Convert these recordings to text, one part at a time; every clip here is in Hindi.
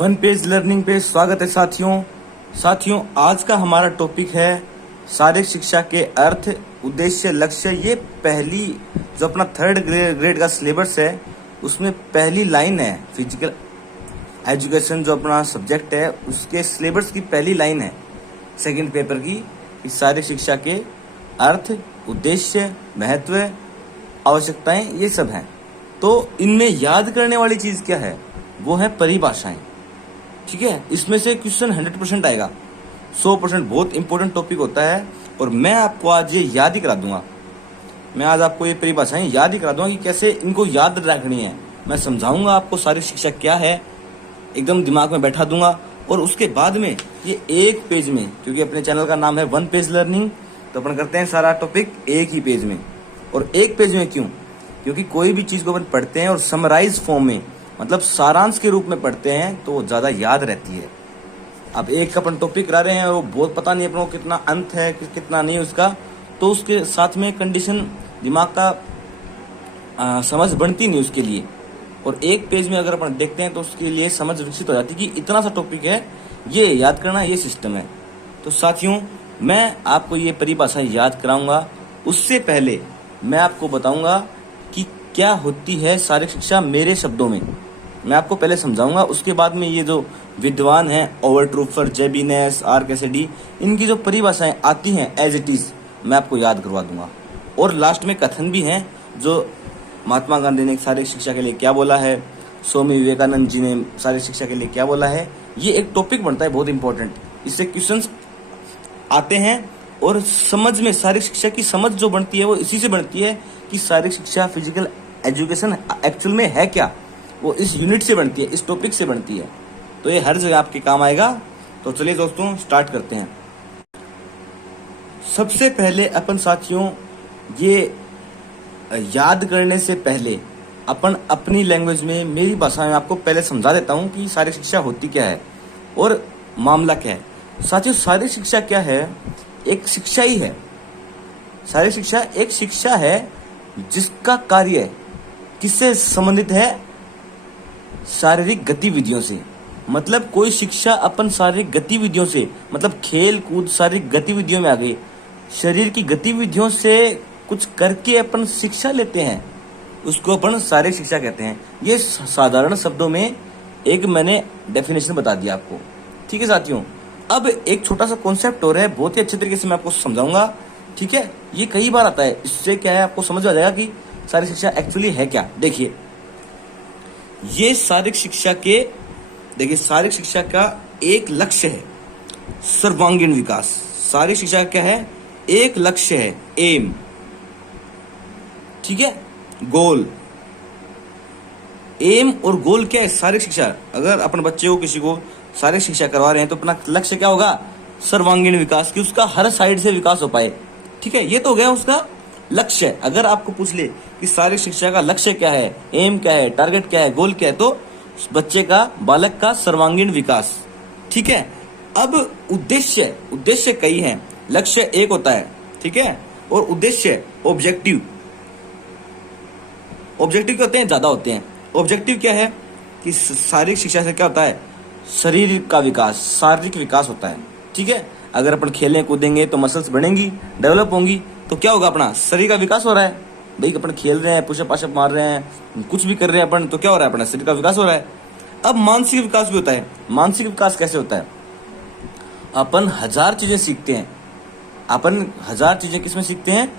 वन पेज लर्निंग पे स्वागत है साथियों। आज का हमारा टॉपिक है शारीरिक शिक्षा के अर्थ, उद्देश्य, लक्ष्य। ये पहली जो अपना थर्ड ग्रेड का सिलेबस है उसमें पहली लाइन है। फिजिकल एजुकेशन जो अपना सब्जेक्ट है उसके सिलेबस की पहली लाइन है सेकंड पेपर की, इस शारीरिक शिक्षा के अर्थ, उद्देश्य, महत्व, आवश्यकताएं ये सब हैं। तो इनमें याद करने वाली चीज क्या है? वो है परिभाषाएं। ठीक है, इसमें से क्वेश्चन 100% आएगा, 100% बहुत इंपॉर्टेंट टॉपिक होता है। और मैं आपको आज ये याद ही करा दूंगा, मैं आज आपको ये परिभाषाएं याद ही करा दूंगा कि कैसे इनको याद रखनी है। मैं समझाऊंगा आपको शारीरिक शिक्षा क्या है, एकदम दिमाग में बैठा दूंगा। और उसके बाद में ये एक पेज में, क्योंकि अपने चैनल का नाम है वन पेज लर्निंग, तो अपन करते हैं सारा टॉपिक एक ही पेज में। और एक पेज में क्यों? क्योंकि कोई भी चीज को अपन पढ़ते हैं और समराइज फॉर्म में, मतलब सारांश के रूप में पढ़ते हैं तो वो ज्यादा याद रहती है। अब एक अपन टॉपिक करा रहे हैं और वो बहुत पता नहीं अपनों को कितना अंत है कितना नहीं उसका, तो उसके साथ में कंडीशन दिमाग का समझ बनती नहीं उसके लिए। और एक पेज में अगर अपन देखते हैं तो उसके लिए समझ विकसित हो जाती है कि इतना सा टॉपिक है, ये याद करना, ये सिस्टम है। तो साथियों, मैं आपको ये परिभाषा याद कराऊंगा। उससे पहले मैं आपको बताऊंगा कि क्या होती है शारीरिक शिक्षा मेरे शब्दों में। मैं आपको पहले समझाऊंगा, उसके बाद में ये जो विद्वान हैं ओवरट्रूफर, जेबीनेस, आर कैसेडी, इनकी जो परिभाषाएं आती हैं एज इट इज मैं आपको याद करवा दूंगा। और लास्ट में कथन भी हैं, जो महात्मा गांधी ने शारीरिक शिक्षा के लिए क्या बोला है, स्वामी विवेकानंद जी ने शारीरिक शिक्षा के लिए क्या बोला है। ये एक टॉपिक बनता है बहुत इंपॉर्टेंट, इससे क्वेश्चंस आते हैं। और समझ में शारीरिक शिक्षा की समझ जो बनती है वो इसी से बनती है कि शारीरिक शिक्षा, फिजिकल एजुकेशन एक्चुअल में है क्या, वो इस यूनिट से बनती है, इस टॉपिक से बनती है। तो ये हर जगह आपके काम आएगा। तो चलिए दोस्तों स्टार्ट करते हैं। सबसे पहले अपन साथियों, ये याद करने से पहले अपन अपनी लैंग्वेज में, मेरी भाषा में आपको पहले समझा देता हूं कि शारीरिक शिक्षा होती क्या है और मामला क्या है। साथियों, शारीरिक शिक्षा क्या है? एक शिक्षा ही है। शारीरिक शिक्षा एक शिक्षा है जिसका कार्य किससे संबंधित है? शारीरिक गतिविधियों से। मतलब कोई शिक्षा अपन शारीरिक गतिविधियों से, मतलब खेल कूद शारीरिक गतिविधियों में आ गई, शरीर की गतिविधियों से कुछ करके अपन शिक्षा लेते हैं, उसको अपन शारीरिक शिक्षा कहते हैं। ये साधारण शब्दों में एक मैंने डेफिनेशन बता दिया आपको। ठीक है साथियों, अब एक छोटा सा कॉन्सेप्ट हो रहा है, बहुत ही अच्छे तरीके से मैं आपको समझाऊंगा। ठीक है, ये कई बार आता है, इससे क्या है आपको समझ आ जाएगा कि शारीरिक शिक्षा एक्चुअली है क्या। देखिए, ये शारीरिक शिक्षा का एक लक्ष्य है सर्वांगीण विकास। शारीरिक शिक्षा क्या है? एक लक्ष्य है, एम। ठीक है, गोल। एम और गोल क्या है शारीरिक शिक्षा? अगर अपन बच्चे को, किसी को शारीरिक शिक्षा करवा रहे हैं तो अपना लक्ष्य क्या होगा? सर्वांगीण विकास, कि उसका हर साइड से विकास हो पाए। ठीक है, ये तो हो गया उसका लक्ष्य। अगर आपको पूछ ले कि शारीरिक शिक्षा का लक्ष्य क्या है, एम क्या है, टारगेट क्या है, गोल क्या है, तो बच्चे का, बालक का सर्वांगीण विकास। ठीक है, अब उद्देश्य कई हैं, लक्ष्य एक होता है। ठीक है, और उद्देश्य ऑब्जेक्टिव क्या होते हैं? ज्यादा होते हैं। ऑब्जेक्टिव क्या है कि शारीरिक शिक्षा से क्या होता है? शरीर का विकास, शारीरिक विकास होता है। ठीक है, अगर अपन खेलें कूदेंगे तो मसल्स बढ़ेंगी, डेवलप होंगी, तो क्या होगा? अपना शरीर का विकास हो रहा है। भाई अपन खेल रहे हैं, पुशअप पाशअप मार रहे हैं, कुछ भी कर रहे हैं अपन, तो क्या हो रहा है? अपना शरीर का विकास हो रहा है। अब मानसिक विकास भी होता है। मानसिक विकास कैसे होता है? अपन 1000 चीजें सीखते हैं। अपन 1000 चीजें किसमें सीखते हैं?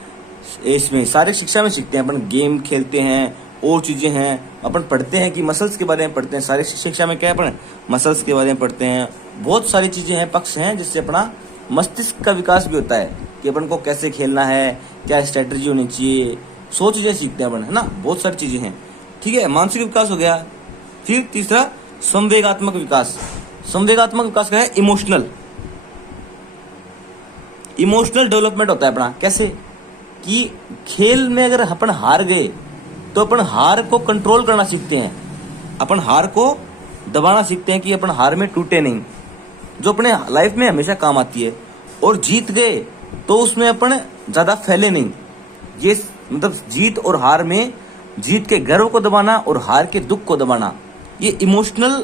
इसमें शारीरिक शिक्षा में सीखते हैं। अपन गेम खेलते हैं, और चीजें हैं, अपन पढ़ते हैं कि मसल्स के बारे में पढ़ते हैं। शारीरिक शिक्षा में क्या है? अपन मसल्स के बारे में पढ़ते हैं। बहुत सारी चीजें हैं, पक्ष हैं, जिससे अपना मस्तिष्क का विकास भी होता है कि अपन को कैसे खेलना है, क्या स्ट्रेटजी होनी चाहिए, 100 चीजें सीखते हैं अपन, है ना। बहुत सारी चीजें हैं। ठीक है, मानसिक विकास हो गया। फिर तीसरा संवेगात्मक विकास। संवेगात्मक विकास क्या है? इमोशनल डेवलपमेंट होता है अपना। कैसे? कि खेल में अगर अपन हार गए तो अपन हार को कंट्रोल करना सीखते हैं, अपन हार को दबाना सीखते हैं कि अपन हार में टूटे नहीं, जो अपने लाइफ में हमेशा काम आती है। और जीत गए तो उसमें अपन ज्यादा फैले नहीं। ये मतलब जीत और हार में, जीत के गर्व को दबाना और हार के दुख को दबाना, ये इमोशनल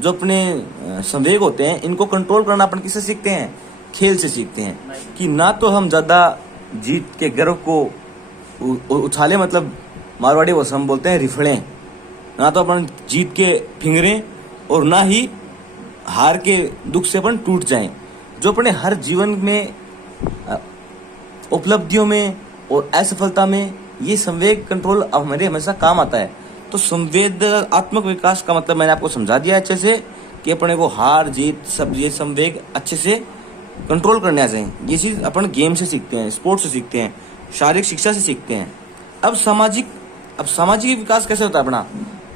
जो अपने संवेग होते हैं इनको कंट्रोल करना अपन किससे सीखते हैं? खेल से सीखते हैं। कि ना तो हम ज्यादा जीत के गर्व को उछाले, मतलब मारवाड़ी भाषा हम बोलते हैं रिफड़े, ना तो अपन जीत के फिंगरें और ना ही हार के दुख से अपन टूट जाएं। जो अपने हर जीवन में उपलब्धियों में और असफलता में ये संवेग कंट्रोल हमारे हमेशा काम आता है। तो संवेदनात्मक विकास का मतलब मैंने आपको समझा दिया अच्छे से कि अपने को हार जीत सब ये संवेग अच्छे से कंट्रोल करने आ जाए। ये चीज अपन गेम से सीखते हैं, स्पोर्ट्स से सीखते हैं, शारीरिक शिक्षा से सीखते हैं। अब सामाजिक विकास कैसे होता है अपना?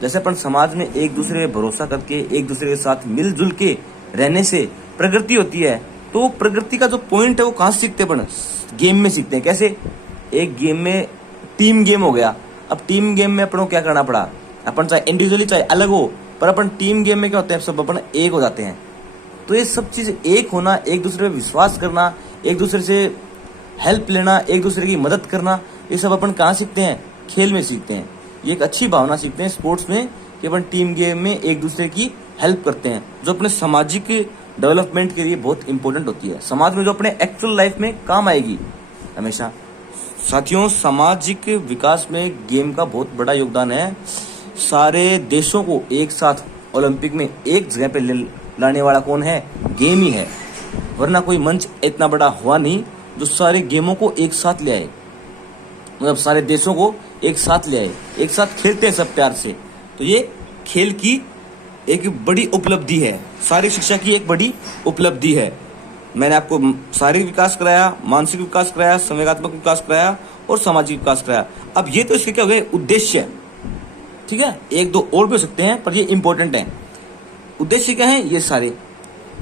जैसे अपन समाज में एक दूसरे पे भरोसा करके एक दूसरे के साथ मिलजुल के रहने से प्रगति होती है। तो प्रगति का जो पॉइंट है वो कहाँ से सीखते हैं अपन? गेम में सीखते हैं। कैसे? एक गेम में टीम गेम हो गया। अब टीम गेम में अपन को क्या करना पड़ा? अपन चाहे इंडिविजुअली चाहे अलग हो, पर अपन टीम गेम में क्या होते हैं, सब अपन एक हो जाते हैं। तो ये सब चीज एक होना, एक दूसरे पे विश्वास करना, एक दूसरे से हेल्प लेना, एक दूसरे की मदद करना, ये सब अपन कहाँ सीखते हैं? खेल में सीखते हैं। ये एक अच्छी भावना सीखते हैं स्पोर्ट्स में कि अपन टीम गेम में एक दूसरे की हेल्प करते हैं, जो अपने सामाजिक डेवलपमेंट के लिए बहुत इंपॉर्टेंट होती है। समाज में जो अपने एक्चुअल लाइफ में काम आएगी हमेशा। साथियों, सामाजिक विकास में गेम का बहुत बड़ा योगदान है। सारे देशों को एक साथ ओलंपिक में एक जगह पे लाने वाला कौन है? गेम ही है। वरना कोई मंच इतना बड़ा हुआ नहीं जो सारे गेमों को एक साथ ले आए, मतलब सारे देशों को एक साथ ले आए, एक साथ खेलते हैं सब प्यार से। तो ये खेल की एक बड़ी उपलब्धि है, शारीरिक शिक्षा की एक बड़ी उपलब्धि है। मैंने आपको शारीरिक विकास कराया, मानसिक विकास कराया, संवेगात्मक विकास कराया और सामाजिक विकास कराया। अब ये तो इसके क्या हो गए? उद्देश्य। ठीक है, एक दो और भी हो सकते हैं पर ये इंपॉर्टेंट है। उद्देश्य क्या है? ये सारे।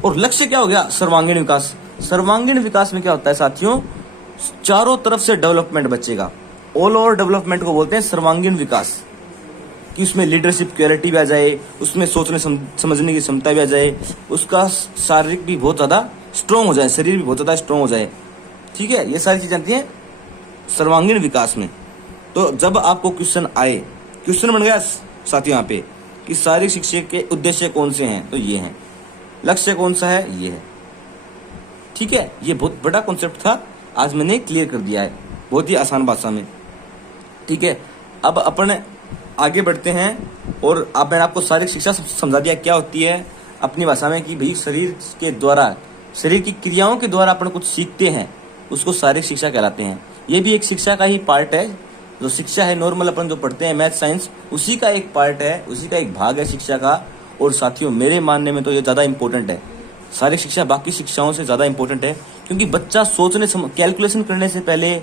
और लक्ष्य क्या हो गया? सर्वांगीण विकास। सर्वांगीण विकास में क्या होता है साथियों? चारों तरफ से डेवलपमेंट बचेगा। ऑल ओवर डेवलपमेंट को बोलते हैं सर्वांगीण विकास। कि उसमें लीडरशिप क्वालिटी भी आ जाए, उसमें सोचने समझने की क्षमता भी आ जाए, उसका शारीरिक भी बहुत ज्यादा स्ट्रांग हो जाए, शरीर भी बहुत ज्यादा स्ट्रांग हो जाए। ठीक है, ये सारी चीजें आती हैं सर्वांगीण विकास में। तो जब आपको क्वेश्चन आए, क्वेश्चन बन गया साथियों यहाँ पे कि शारीरिक शिक्षा के उद्देश्य कौन से हैं, तो ये हैं। लक्ष्य कौन सा है? ये है। ठीक है, ये बहुत बड़ा कॉन्सेप्ट था, आज मैंने क्लियर कर दिया है बहुत ही आसान भाषा में। ठीक है, अब अपन आगे बढ़ते हैं और अब मैंने आपको शारीरिक शिक्षा समझा दिया क्या होती है अपनी भाषा में कि भाई शरीर के द्वारा, शरीर की क्रियाओं के द्वारा अपन कुछ सीखते हैं, उसको शारीरिक शिक्षा कहलाते हैं। ये भी एक शिक्षा का ही पार्ट है। जो शिक्षा है नॉर्मल अपन जो पढ़ते हैं मैथ साइंस, उसी का एक पार्ट है, उसी का एक भाग है शिक्षा का। और साथियों, मेरे मानने में तो ये ज्यादा इंपॉर्टेंट है। शारीरिक शिक्षा बाकी शिक्षाओं से ज्यादा इंपॉर्टेंट है, क्योंकि बच्चा सोचने, कैलकुलेशन करने से पहले,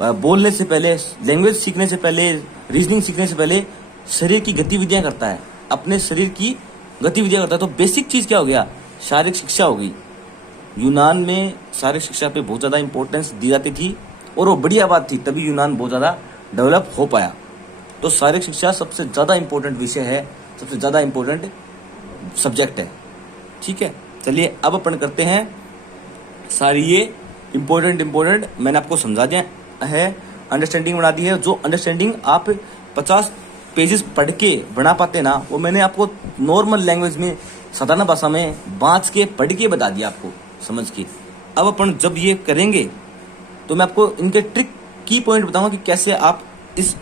बोलने से पहले, लैंग्वेज सीखने से पहले, रीजनिंग सीखने से पहले शरीर की गतिविधियां करता है, अपने शरीर की गतिविधियां करता है। तो बेसिक चीज क्या हो गया? शारीरिक शिक्षा हो गई। यूनान में शारीरिक शिक्षा पे बहुत ज्यादा इंपॉर्टेंस दी जाती थी और वो बढ़िया बात थी, तभी यूनान बहुत ज्यादा डेवलप हो पाया। तो शारीरिक शिक्षा सबसे ज्यादा इंपॉर्टेंट विषय है, सबसे ज्यादा इंपॉर्टेंट सब्जेक्ट है। ठीक है, चलिए अब अपन करते हैं सारी ये इंपॉर्टेंट मैंने आपको समझा दिया है, अंडरस्टैंडिंग बना दी है। जो अंडरस्टैंडिंग आप 50 पेजेस पढ़ के बना पाते ना, वो मैंने आपको नॉर्मल लैंग्वेज में, साधारण भाषा में बाँच के पढ़ के बता दिया आपको समझ के। अब अपन जब ये करेंगे तो मैं आपको इनके ट्रिक की पॉइंट बताऊंगा कि कैसे आप इस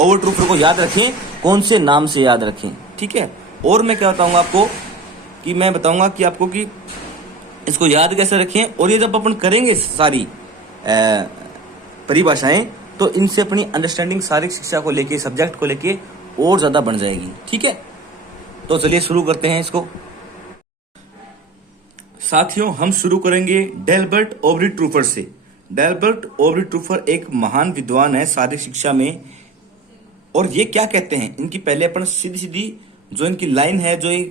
ओवर ट्रूफर को याद रखें, कौन से नाम से याद रखें। ठीक है, और मैं क्या बताऊंगा आपको कि मैं बताऊंगा कि आपको कि इसको याद कैसे रखें। और ये जब अपन करेंगे सारी परिभाषाएं, तो इनसे अपनी अंडरस्टैंडिंग शारीरिक शिक्षा को लेके, सब्जेक्ट को लेके और ज्यादा बढ़ जाएगी। ठीक है, तो चलिए शुरू करते हैं इसको। साथियों, हम शुरू करेंगे डेल्बर्ट ओवरी ट्रूफर से। डेल्बर्ट ओवरी ट्रूफर एक महान विद्वान है शारीरिक शिक्षा में। और ये क्या कहते हैं, इनकी पहले अपन सीधी सीधी जो इनकी लाइन है, जो ये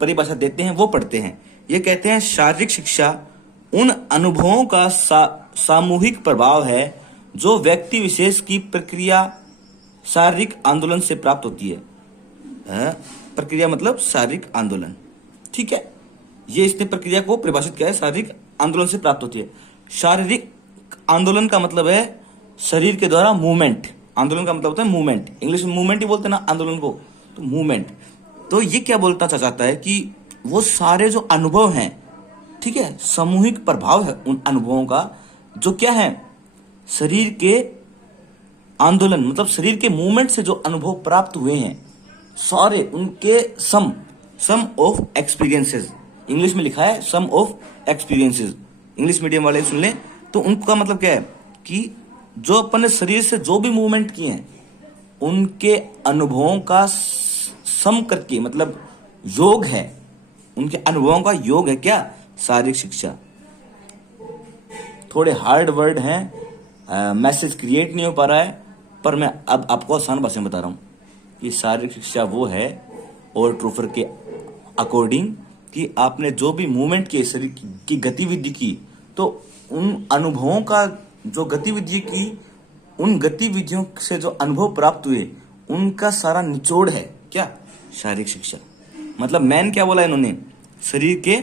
परिभाषा देते हैं, वो पढ़ते हैं। ये कहते हैं शारीरिक शिक्षा उन अनुभवों का सामूहिक प्रभाव है जो व्यक्ति विशेष की प्रक्रिया शारीरिक आंदोलन से प्राप्त होती है। प्रक्रिया मतलब शारीरिक आंदोलन। ठीक है, ये इसने प्रक्रिया को परिभाषित किया है, शारीरिक आंदोलन से प्राप्त होती है। शारीरिक आंदोलन का मतलब है शरीर के द्वारा मूवमेंट। आंदोलन का मतलब होता है मूवमेंट, इंग्लिश में मूवमेंट ही बोलते हैं ना आंदोलन को, तो मूवमेंट। तो ये क्या बोलता चाहता है कि वो सारे जो अनुभव हैं, ठीक है, सामूहिक प्रभाव है उन अनुभवों का, जो क्या है, शरीर के आंदोलन मतलब शरीर के मूवमेंट से जो अनुभव प्राप्त हुए हैं, सारे उनके सम ऑफ एक्सपीरियंसेस, इंग्लिश में लिखा है सम ऑफ एक्सपीरियंसेस, इंग्लिश मीडियम वाले सुन लें तो उनका मतलब क्या है कि जो अपन ने शरीर से जो भी मूवमेंट किए हैं उनके अनुभवों का सम करके, मतलब योग है, उनके अनुभवों का योग है क्या, शारीरिक शिक्षा। थोड़े हार्ड वर्ड हैं, मैसेज क्रिएट नहीं हो पा रहा है, पर मैं अब आपको आसान भाषा में बता रहा हूं कि शारीरिक शिक्षा वो है और ट्रूफर के अकॉर्डिंग कि आपने जो भी मूवमेंट किए, शरीर की गतिविधि की, तो उन अनुभवों का जो गतिविधि की, उन गतिविधियों से जो अनुभव प्राप्त हुए उनका सारा निचोड़ है क्या, शारीरिक शिक्षा। मतलब मैन क्या बोला इन्होंने, शरीर के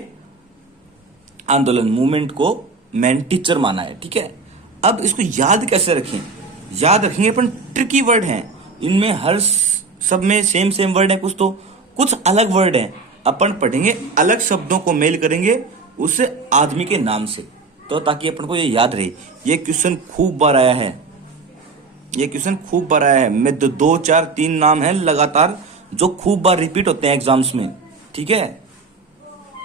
आंदोलन मूवमेंट को मैन टीचर माना है, ठीक है। अब इसको याद कैसे रखें, याद रखेंगे अपन, ट्रिकी वर्ड हैं इनमें, हर सब में सेम वर्ड है, कुछ तो कुछ अलग वर्ड है, अपन पढ़ेंगे अलग शब्दों को मेल करेंगे उस आदमी के नाम से, तो ताकि अपन को ये याद रहे। ये क्वेश्चन खूब बार आया है, ये क्वेश्चन खूब बार आया है, मैं 2 4 3 नाम है लगातार जो खूब बार रिपीट होते हैं एग्जाम्स में, ठीक है।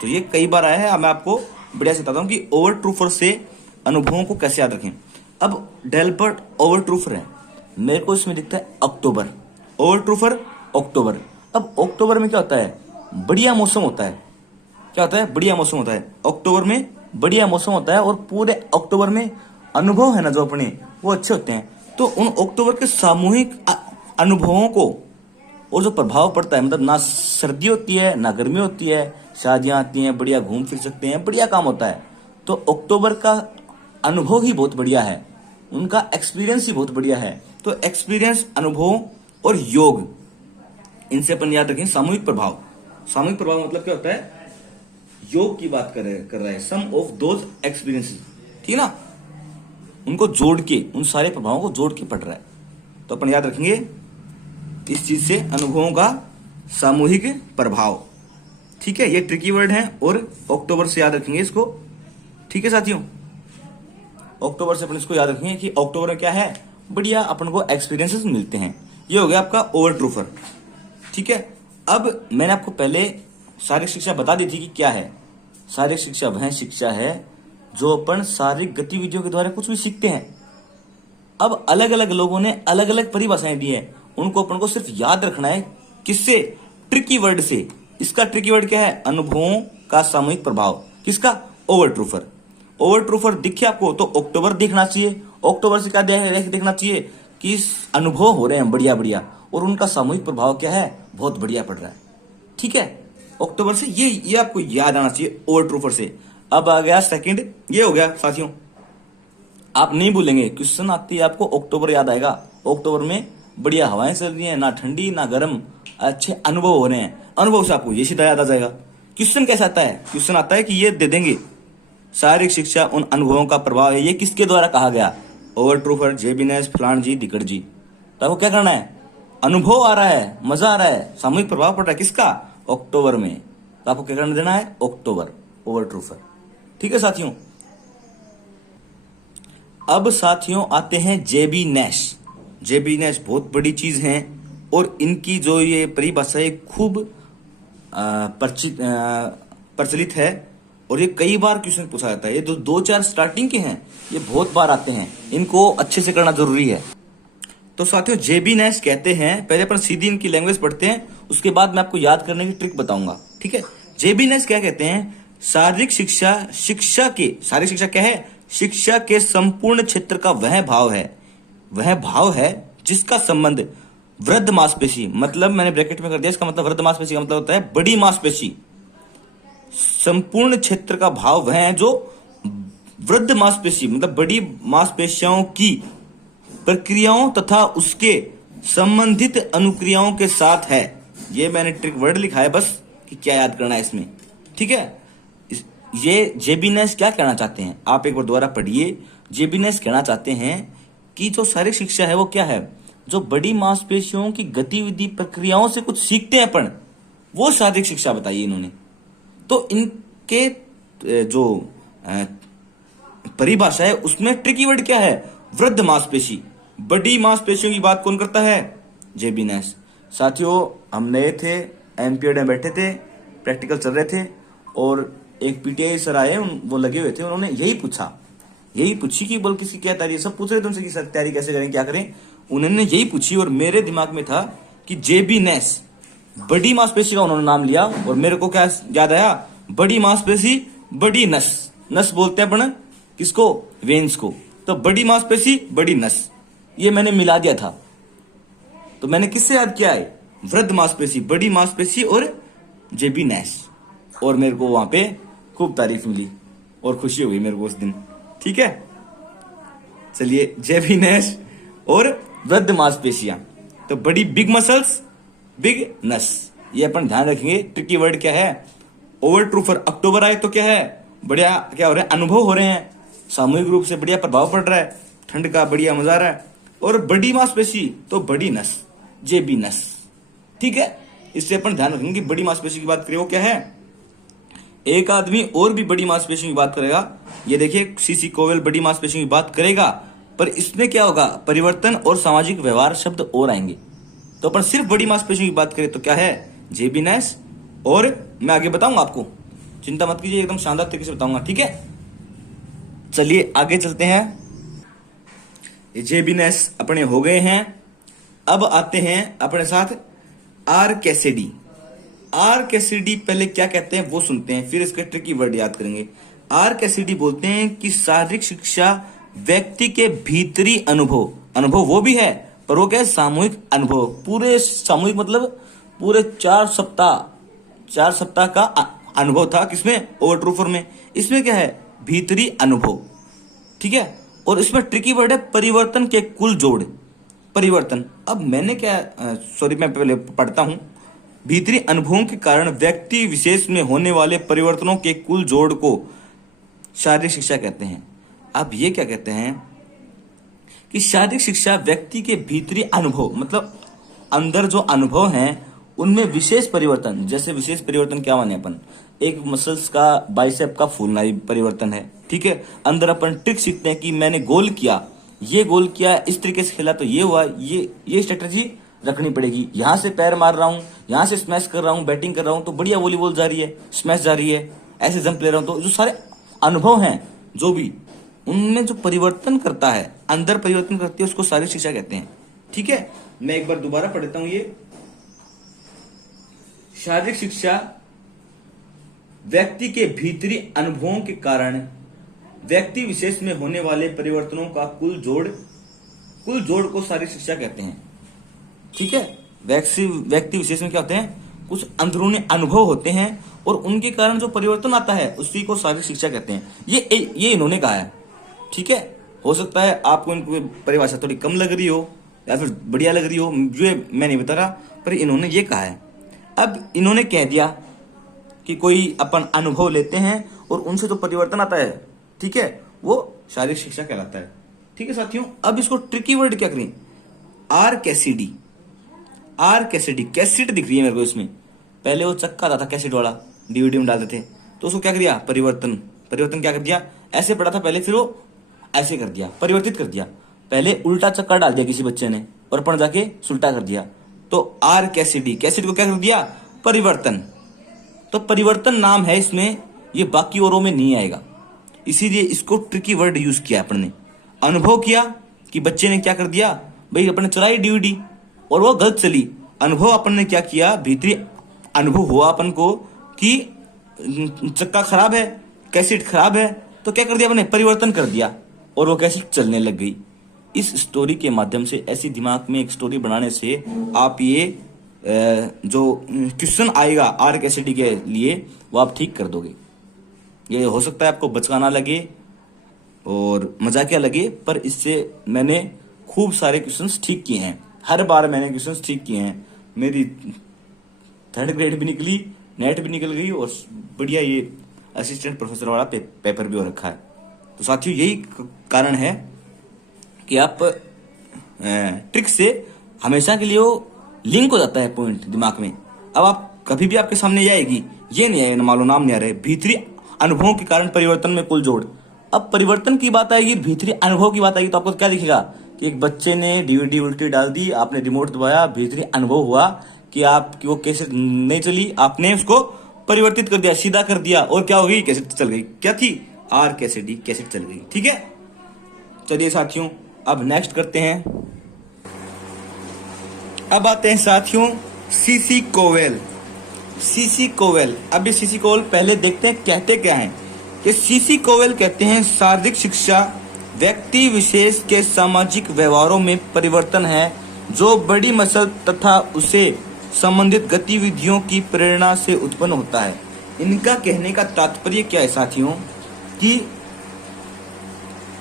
तो ये कई बार आया है, मैं आपको बढ़िया से बताता हूँ कि ओवर ट्रूफर से अनुभवों को कैसे याद रखें। अब डेल्बर्ट ओवर ट्रूफर है, मेरे को इसमें दिखता है अक्टूबर, ओवर ट्रूफर अक्टूबर। अब अक्टूबर में क्या होता है, बढ़िया मौसम होता है, क्या होता है, बढ़िया मौसम होता है, अक्टूबर में बढ़िया मौसम होता है, और पूरे अक्टूबर में अनुभव है ना जो अपने, वो अच्छे होते हैं। तो उन अक्टूबर के सामूहिक अनुभवों को और जो प्रभाव पड़ता है, मतलब ना सर्दी होती है ना गर्मी होती है, शादियां आती हैं, बढ़िया घूम फिर सकते हैं, बढ़िया काम होता है। तो अक्टूबर का अनुभव ही बहुत बढ़िया है, उनका एक्सपीरियंस ही बहुत बढ़िया है। तो एक्सपीरियंस, अनुभव और योग, इनसे अपन याद रखें सामूहिक प्रभाव। सामूहिक प्रभाव मतलब क्या होता है, योग की बात कर रहा है, सम ऑफ दोज एक्सपीरियंसेस, ठीक है ना, उनको जोड़ के, उन सारे प्रभावों को जोड़ के पढ़ रहा है। तो अपन याद रखेंगे इस चीज से, अनुभवों का सामूहिक प्रभाव, ठीक है। ये ट्रिकी वर्ड है और अक्टूबर से याद रखेंगे इसको, ठीक है साथियों। अक्टूबर से अपन इसको याद रखेंगे कि अक्टूबर में क्या है, बढ़िया अपन को एक्सपीरियंसेस मिलते हैं। ये हो गया आपका ओवर ट्रूफर, ठीक है। अब मैंने आपको पहले शारीरिक शिक्षा बता दी थी कि क्या है। शारीरिक शिक्षा वह शिक्षा है जो अपन शारीरिक गतिविधियों के द्वारा कुछ भी सीखते हैं। अब अलग अलग लोगों ने अलग अलग परिभाषाएं दी है, उनको अपन को सिर्फ याद रखना है, किससे, ट्रिकी वर्ड से। इसका ट्रिकी वर्ड क्या है, अनुभवों का सामूहिक प्रभाव, किसका, ओवर ट्रूफर। ओवर ट्रूफर दिखे आपको तो अक्टूबर देखना चाहिए, अक्टूबर से क्या देखना चाहिए कि अनुभव हो रहे हैं बढ़िया बढ़िया, और उनका सामूहिक प्रभाव क्या है, बहुत बढ़िया पड़ रहा है, ठीक है। अक्टूबर से ये आपको याद आना चाहिए, ओवर ट्रूफर से। अब आ गया सेकंड, ये हो गया साथियों, आप नहीं भूलेंगे, क्वेश्चन आती है आपको अक्टूबर याद आएगा। अक्टूबर में बढ़िया हवाएं चल रही हैं, ना ठंडी ना गर्म, अच्छे अनुभव हो रहे हैं, अनुभव से आपको ये सीधा याद आ जाएगा। क्वेश्चन कैसा आता है, क्वेश्चन आता है कि ये दे देंगे, शारीरिक शिक्षा उन अनुभवों का प्रभाव है, ये किसके द्वारा कहा गया, ओवर ट्रूफर, जेबिनेस, फलान जी, दिकड़ जी। तो आपको क्या करना है, अनुभव आ रहा है, मजा आ रहा है, सामूहिक प्रभाव पड़ रहा है, किसका, अक्टूबर में, तो आपको क्या करना देना है, अक्टूबर, ओवर ट्रूफर, ठीक है साथियों। अब साथियों आते हैं जेबी नैश। जेबी नैश बहुत बड़ी चीज है, और इनकी जो ये परिभाषा है खूब प्रचलित है, और ये कई बार क्वेश्चन पूछा जाता है। ये 2-4 स्टार्टिंग के हैं, ये बहुत बार आते हैं, इनको अच्छे से करना जरूरी है। तो साथियों जेबी नैश कहते हैं, पहले अपन सीधी इनकी लैंग्वेज पढ़ते हैं, उसके बाद मैं आपको याद करने की ट्रिक बताऊंगा, ठीक है। जेबी नैश क्या कहते हैं, शारीरिक शिक्षा, शारीरिक शिक्षा क्या है, शिक्षा के संपूर्ण क्षेत्र का वह भाव है जिसका संबंध वृद्ध मांसपेशी, मतलब मैंने ब्रैकेट में कर दिया, इसका मतलब वृद्ध मांसपेशी का मतलब होता है बड़ी मांसपेशी। संपूर्ण क्षेत्र का भाव वह है जो वृद्ध मांसपेशी, मतलब बड़ी मांसपेशियों की प्रक्रियाओं तथा उसके संबंधित अनुक्रियाओं के साथ है। ये मैंने ट्रिक वर्ड लिखा है बस कि क्या याद करना है इसमें, ठीक है। ये जेबी नैश क्या कहना चाहते हैं, आप एक बार दोबारा पढ़िए। जेबी नैश कहना चाहते हैं कि जो शारीरिक शिक्षा है वो क्या है, जो बड़ी मांसपेशियों की गतिविधि प्रक्रियाओं से कुछ सीखते हैं अपन, वो शारीरिक शिक्षा बताइए इन्होंने। तो इनके जो परिभाषा है उसमें ट्रिकी वर्ड क्या है? वृद्ध मांसपेशी। बड़ी मांसपेशियों की बात कौन करता है? जेबी नेस। साथियों, हम नए थे, एमपीएड में बैठे थे, प्रैक्टिकल चल रहे थे और एक पीटीआई सर आए, वो लगे हुए थे, उन्होंने यही पूछी कि बोल किसकी क्या तैयारी है। सब पूछ रहे थे उनसे कि सर तैयारी कैसे करें, क्या करें। उन्होंने यही पूछी और मेरे दिमाग में था कि जेबी नेस, बड़ी मांसपेशी का उन्होंने नाम लिया और मेरे को क्या याद आया? बड़ी मांसपेशी, बड़ी नस। नस बोलते हैं अपन किसको? वेन्स को। तो बड़ी मांसपेशी, बड़ी नस, ये मैंने मिला दिया था। तो मैंने किससे याद किया है? वृद्ध मांसपेशी, बड़ी मांसपेशी और जेबी नेस। और मेरे को वहां पे खूब तारीफ मिली और खुशी हुई मेरे को उस दिन। ठीक है, चलिए, जेबी नेस और वृद्ध मांसपेशियां, तो बड़ी बिग मसल्स, बिग नस, ये अपन ध्यान रखेंगे। ट्रिकी वर्ड क्या है? ओवर ट्रू फॉर अक्टूबर आए तो क्या है? बढ़िया क्या हो रहा है? अनुभव हो रहे हैं, सामूहिक रूप से बढ़िया प्रभाव पड़ रहा है, ठंड का बढ़िया मजा आ रहा है। और बड़ी मांसपेशी तो बड़ी नस, जेबी नस। ठीक है, इससे अपन ध्यान रखेंगे कि बड़ी मांसपेशी की बात करें वो क्या है। एक आदमी और भी बड़ी मांसपेशी की बात करेगा, ये देखिए सीसी कोवेल बड़ी मांसपेशी की बात करेगा, पर इसमें क्या होगा? परिवर्तन और सामाजिक व्यवहार शब्द और आएंगे। तो अपन सिर्फ बड़ी मांसपेशी की बात करें तो क्या है? जेबी नेस। और मैं आगे बताऊंगा आपको, चिंता मत कीजिए, एकदम शानदार तरीके से बताऊंगा। ठीक है, चलिए आगे चलते हैं। जेबी नेस अपने हो गए हैं। अब आते हैं अपने साथ आर कैसिडी। आर कैसिडी पहले क्या कहते हैं वो सुनते हैं, फिर इसके ट्रिकी वर्ड याद करेंगे। आर कैसिडी बोलते हैं कि शारीरिक शिक्षा व्यक्ति के भीतरी अनुभव वो भी है, पर वो क्या है? सामूहिक अनुभव। पूरे सामूहिक मतलब पूरे 4 सप्ताह का अनुभव था। किसमें? ओवर ट्रू फॉर में। इसमें क्या है? भीतरी अनुभव। ठीक है, और इसमें ट्रिकी वर्ड है परिवर्तन के कुल जोड़। परिवर्तन, अब मैंने क्या, सॉरी मैं पहले पढ़ता हूं। भीतरी अनुभवों के कारण व्यक्ति विशेष में होने वाले परिवर्तनों के कुल जोड़ को शारीरिक शिक्षा कहते हैं। अब ये क्या कहते हैं कि शारीरिक शिक्षा व्यक्ति के भीतरी अनुभव, मतलब अंदर जो अनुभव हैं उनमें विशेष परिवर्तन। जैसे विशेष परिवर्तन क्या माने अपन? एक मसल्स का, बाइसेप का फूलना ही परिवर्तन है। ठीक है, अंदर अपन ट्रिक सीखते हैं कि मैंने गोल किया, ये गोल किया, इस तरीके से खेला तो ये हुआ, ये स्ट्रेटजी रखनी पड़ेगी। यहां से पैर मार रहा हूं, यहां से स्मैश कर रहा हूं, बैटिंग कर रहा हूं तो बढ़िया वॉलीबॉल जा रही है, स्मैश जा रही है, ऐसे जंप ले रहा हूं। तो जो सारे अनुभव हैं, जो भी उनमें जो परिवर्तन करता है, अंदर परिवर्तन करती है, उसको शारीरिक शिक्षा कहते हैं। ठीक है, मैं एक बार दोबारा पढ़ देता हूं। ये शारीरिक शिक्षा व्यक्ति के भीतरी अनुभवों के कारण व्यक्ति विशेष में होने वाले परिवर्तनों का कुल जोड़ को शारीरिक शिक्षा कहते हैं। ठीक है, व्यक्ति विशेष में क्या होते हैं? कुछ अंदरूनी अनुभव होते हैं और उनके कारण जो परिवर्तन आता है उसी को शारीरिक शिक्षा कहते हैं। ये इन्होंने कहा है। ठीक है, हो सकता है आपको इनकी परिभाषा थोड़ी कम लग रही हो या फिर बढ़िया लग रही हो, जो मैं नहीं बता रहा, पर इन्होंने ये कहा है। अब इन्होंने कह दिया कि कोई अपन अनुभव लेते हैं और उनसे जो परिवर्तन आता है, ठीक है, वो शारीरिक शिक्षा कहलाता है। ठीक है साथियों, अब इसको ट्रिकी वर्ड क्या करें? Are Cassidy. कैसेट दिख रही है मेरे को इसमें। पहले वो चक्का आता था कैसेट वाला, डीवीडी में डालते थे, तो उसको क्या कर दिया? परिवर्तन क्या कर दिया? ऐसे पड़ा था पहले, फिर वो ऐसे कर दिया, परिवर्तित कर दिया। पहले उल्टा चक्का डाल दिया किसी बच्चे ने और अपन जाके सुल्टा कर दिया। तो आर कैसिडी, कैसेट को क्या कर दिया? परिवर्तन। तो परिवर्तन नाम है इसमें, ये बाकी औरों में नहीं आएगा, इसीलिए इसको ट्रिकी वर्ड यूज किया अपन ने। अनुभव किया कि बच्चे ने क्या कर दिया भाई, अपन ने चलाई डीवीडी और वो गलत चली। अनुभव अपन ने क्या किया? भीतरी अनुभव हुआ अपन को कि चक्का खराब है, कैसेट खराब है, तो क्या कर दिया अपने? परिवर्तन कर दिया और वो कैसेट चलने लग गई। इस स्टोरी के माध्यम से, ऐसी दिमाग में एक स्टोरी बनाने से आप ये जो क्वेश्चन आएगा आर कैसिडी के लिए, वो आप ठीक कर दोगे। ये हो सकता है आपको बचकाना लगे और मजाकिया लगे, पर इससे मैंने खूब सारे क्वेश्चंस ठीक किए हैं। हर बार मैंने क्वेश्चंस ठीक किए हैं। मेरी 3rd ग्रेड भी निकली, नेट भी निकल गई और बढ़िया ये असिस्टेंट प्रोफेसर वाला पेपर भी हो रखा है। तो साथियों, यही कारण है कि आप ट्रिक से हमेशा के लिए वो लिंक हो जाता है पॉइंट दिमाग में। अब आप कभी भी आपके सामने आएगी, ये नहीं आएगा, मान लो नाम नहीं आ रहे, भीतरी अनुभवों के कारण परिवर्तन में कुल जोड़। अब परिवर्तन की बात आएगी, भीतरी अनुभव की बात आएगी, तो आपको क्या दिखेगा कि एक बच्चे ने डीवीडी उल्टी डाल दी, आपने रिमोट दबाया, भीतरी अनुभव हुआ कि आपकी वो कैसेट नहीं चली, आपने उसको परिवर्तित कर दिया, सीधा कर दिया, और क्या हो गई, कैसेट चल गई। क्या थी, आर कैसेट डी कैसेट चल गई। ठीक है, चलिए साथियों अब नेक्स्ट करते हैं। अब आते हैं साथियों सीसी कोवेल। सीसी कोवेल, अब ये सीसी कोवेल पहले देखते हैं कहते क्या हैं। कि सीसी कोवेल कहते हैं शारीरिक शिक्षा व्यक्ति विशेष के सामाजिक व्यवहारों में परिवर्तन है जो बड़ी मसल तथा उसे संबंधित गतिविधियों की प्रेरणा से उत्पन्न होता है। इनका कहने का तात्पर्य क्या है साथियों कि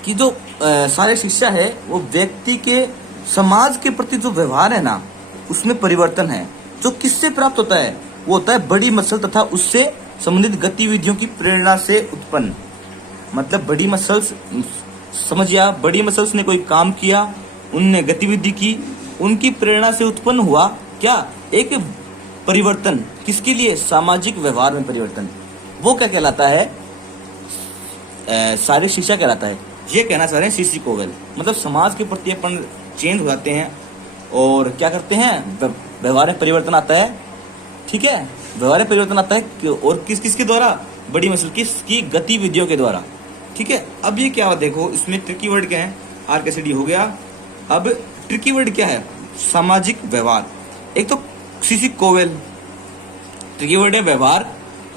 जो शारीरिक शिक्षा है वो व्यक्ति के समाज के प्रति जो व्यवहार है ना उसमें परिवर्तन है, जो किससे प्राप्त होता है, वो होता है बड़ी मसल तथा उससे संबंधित गतिविधियों की प्रेरणा से उत्पन्न। मतलब बड़ी मसल्स, समझिए, बड़ी मसल्स ने कोई काम किया, उनने गतिविधि की, उनकी प्रेरणा से उत्पन्न हुआ क्या, एक परिवर्तन। किसके लिए, सामाजिक व्यवहार में परिवर्तन। वो क्या कहलाता है, शारीरिक शिक्षा कहलाता है। ये कहना चाह रहे हैं सीसी कोवेल। मतलब समाज के प्रति अपन चेंज हो जाते हैं और क्या करते हैं, व्यवहार में परिवर्तन आता है। ठीक है, व्यवहार में परिवर्तन आता है और किसके द्वारा, बड़ी मसल की गतिविधियों के द्वारा। ठीक है, अब ये क्या देखो, इसमें ट्रिकी वर्ड क्या है, आर कैसे डी हो गया। अब ट्रिकी वर्ड क्या है, सामाजिक व्यवहार। एक तो सीसी कोवेल ट्रिकी वर्ड है, व्यवहार,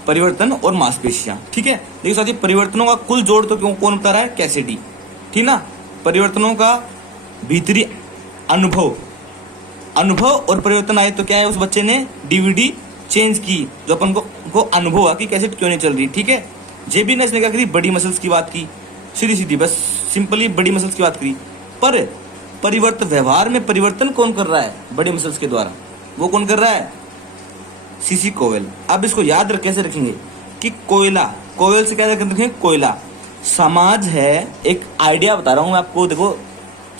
परिवर्तन और मांसपेशियां। ठीक है, देखो साथियों, परिवर्तनों का कुल जोड़ तो कौन बता रहा है, कैसेडी। ठीक ना, परिवर्तनों का भीतरी अनुभव और परिवर्तन आए तो क्या है, उस बच्चे ने डीवीडी चेंज की, जो अपन को अनुभव हुआ कि कैसेट क्यों नहीं चल रही। ठीक है, जेबी ने इसने क्या करी, बड़ी मसल्स की बात की, सीधी बस सिंपली बड़ी मसल्स की बात करी। पर परिवर्तन, व्यवहार में परिवर्तन कौन कर रहा है, बड़ी मसल्स के द्वारा, वो कौन कर रहा है, सीसी कोवेल। अब इसको याद कैसे रखेंगे कि कोवेल से क्या रखेंगे, कोयला। समाज है, एक आइडिया बता रहा हूं मैं आपको, देखो